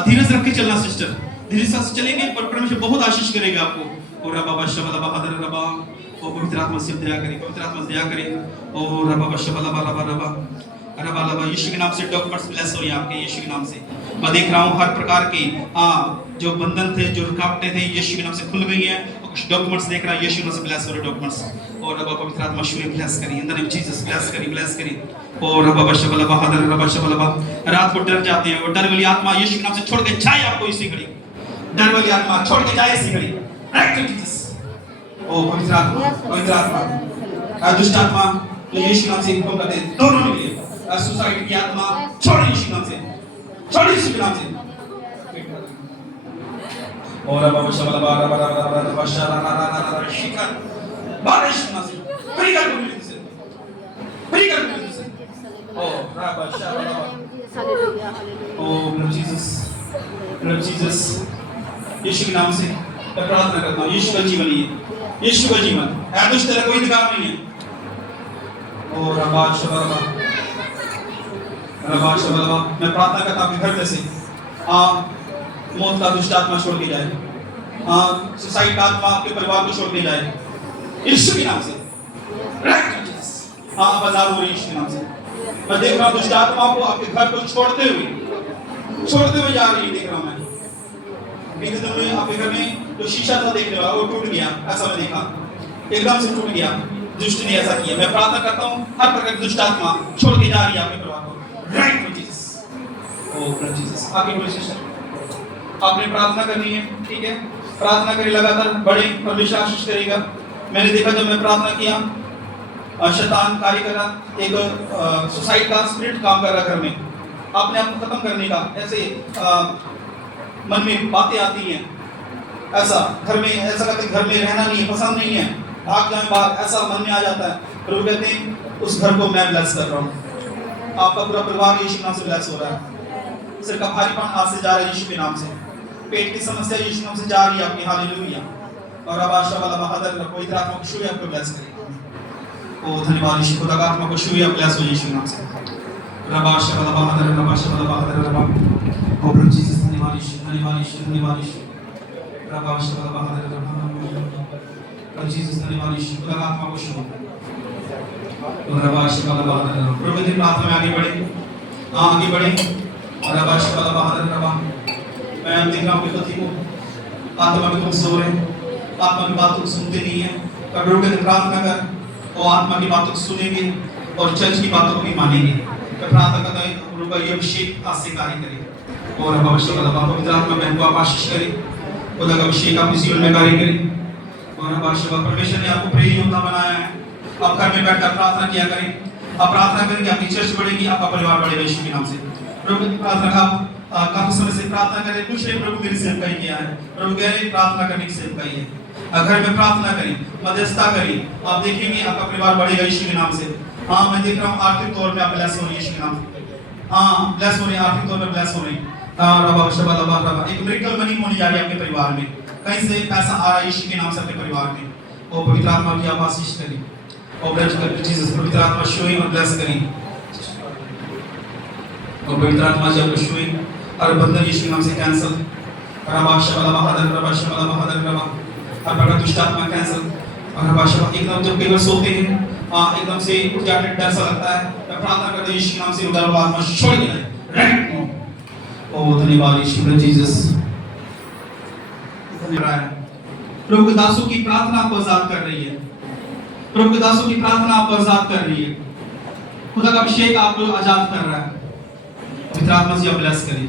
धीरज रख के चलना सिस्टर, धीरज के साथ चलेंगे पर परमेश्वर बहुत आशीष करेगा आपको। और अब बाबा शबला बहादुर रब और पवित्र आत्मा से दया करें, पवित्र आत्मा से दया करें। और अब बाबा शबला रबा यीशु के नाम से डॉक्यूमेंट्स ब्लेस हो रही हैं आपके यीशु के नाम से। मैं देख रहा हूँ हर प्रकार के जो बंधन थे, जो रुकावटें थे, यीशु के नाम से खुल गई हैं। और कुछ डॉक्यूमेंट्स देख रहा है यीशु के नाम से ब्लेस हो रहे डॉक्यूमेंट्स। और अब पवित्र आत्मा शुरू ब्लेस करिए, इन the name of Jesus bless करिए, ब्लेस करिए। और अब बाबा शबला बहादुर रबा शबला रात को डर जाते हैं, और डर वाली आत्मा यीशु के नाम से छोड़ के जाए आपको इसी घड़ी। डर वाली आत्मा छोड़ के जाए इसी घड़ी, राइट टू जीसस। ओ पवित्र आत्मा, पवित्र आत्मा, दुष्ट आत्मा जो यीशु के नाम से हुक्म करते हैं दोनों के लिए, सुसाइड की आत्मा छोड़ यीशु के नाम से, छोड़ यीशु के नाम से। और अब शबला बा शिखर बारिश नाम से फ्री कर दूं से, फ्री कर दूं से। ओ राबा शबला ओ प्रभु जीसस, प्रभु जीसस यीशु के नाम से मैं प्रार्थना करता हूँ। यीशु का जीवन ही है, यीशु का जीवन है, दुष्ट तेरा कोई अधिकार नहीं है। और राबा शबला मैं प्रार्थना करता हूँ कि घर में से मौत का दुष्ट आत्मा छोड़ के जाए, सुसाइड का आत्मा आपके परिवार को छोड़ के जाए यीशु के नाम से। बाजार हो रही यीशु के नाम से। मैं देख रहा हूँ दुष्ट आत्माओं को आपके घर को छोड़ते हुए जा रही देख रहा हूँ मैं। बीते दिनों में आपके घर में जो शीशा था देखने वाला वो टूट गया, ऐसा मैं देखा, एकदम से टूट गया। दुष्ट ने ऐसा किया। मैं प्रार्थना करता हूँ हर प्रकार की दुष्ट आत्मा छोड़ के जा रही है आपके परिवार को, राइट टू जीसस। ओ प्रभु जीसस, आगे बोलिए सिस्टर, आपने प्रार्थना करनी है, ठीक है? प्रार्थना करें लगातार, बड़े परमेश्वर आशीष करेगा। मैंने देखा जब मैं प्रार्थना किया, शैतान कार्य कर रहा, एक सुसाइड का स्पिरिट काम कर रहा घर में, अपने आप को खत्म करने का। ऐसे मन में बातें आती हैं, ऐसा घर में ऐसा करते घर में रहना नहीं है, पसंद नहीं है, भाग जाए बाहर, ऐसा मन में आ जाता है। प्रभु कहते हैं उस घर को मैं ब्लेस कर रहा हूँ। आपका पूरा परिवार यीशु के नाम से ब्लेस हो रहा है। सिर का भारीपन हाथ से जा रहा है यीशु के नाम से। पेट की समस्या यीशु के नाम से जा रही है आपकी, हालेलुया। और अब आशा वाला बहादुर पवित्र आत्मा को छुए आपको ब्लेस करें। ओ धन्यवाद यीशु, खुदा का आत्मा को छुए आप ब्लेस हो यीशु के नाम से। रब आशा वाला बहादुर, रब आशा वाला बहादुर, रब ओ प्रभु जीसस, धन्यवाद यीशु, धन्यवाद यीशु, धन्यवाद यीशु। रब आशा वाला बहादुर, रब जीसस, धन्यवाद यीशु, खुदा का आत्मा को छुए। रब आशा वाला बहादुर, प्रभु की प्रार्थना में आगे बढ़े, आगे बढ़े। और रब आशा वाला बहादुर, रब मैं देख रहा हूँ कि पति को आत्मा में तुम सो रहे, आत्मा की बातों को सुनते नहीं है। पर प्रभु की प्रार्थना कर, वो आत्मा की बातों को सुनेंगे और चर्च की बातों को भी मानेंगे। मैं प्रार्थना करता हूँ प्रभु का ये अभिषेक आज से कार्य करे। और अब अवश्य पवित्र आत्मा बहन को आप आशीष करें, खुदा का अभिषेक आपके जीवन में कार्य करें। और अब अवश्य परमेश्वर ने आपको प्रिय योद्धा बनाया है। आप घर में बैठकर प्रार्थना किया करें, आप प्रार्थना करें कि आपकी चर्च बढ़ेगी, आपका परिवार बढ़ेगा यीशु के नाम से। प्रभु की प्रार्थना आप काफी समय से प्रार्थना करें, कुछ नहीं प्रभु मेरी सेवकाई किया है, प्रभु कह रहे प्रार्थना करने की सेवकाई है। घर में प्रार्थना करें, मध्यस्थता करें, आप देखेंगे आपका परिवार बढ़ेगा यीशु के नाम से। हाँ, मैं देख रहा हूँ आर्थिक तौर पे आप ब्लेस हो रही है यीशु के नाम से। हाँ, ब्लेस हो रही है, आर्थिक तौर पे ब्लेस हो रही है। एक मिरेकल मनी होने जा रही है आपके परिवार में, कहीं से पैसा आ रहा है यीशु के नाम से आपके परिवार में। और पवित्र आत्मा की आप आशीष करें और ब्लेस करें जीसस। पवित्र आत्मा शोइंग और ब्लेस करें, और पवित्र आत्मा जब शोइंग और बंधन यीशु के नाम से कैंसल। रबाशा वाला बहादुर, रबाशा वाला बहादुर, रबा हर प्रकार दुष्ट आत्मा कैंसल। और रबाशा एकदम जब कई बार सोते हैं एकदम से उठ जाते, डर सा लगता है, मैं प्रार्थना करता हूं यीशु के नाम से उधर वाला आत्मा छोड़ जाए, राइट। ओ धन्यवाद यीशु जीसस, धन्यवाद। प्रभु के दासों की प्रार्थना आपको आजाद कर रही है, प्रभु के दासों की प्रार्थना आपको आजाद कर रही है। खुदा का अभिषेक आपको आजाद कर रहा है। पवित्र आत्मा से आप ब्लेस करें।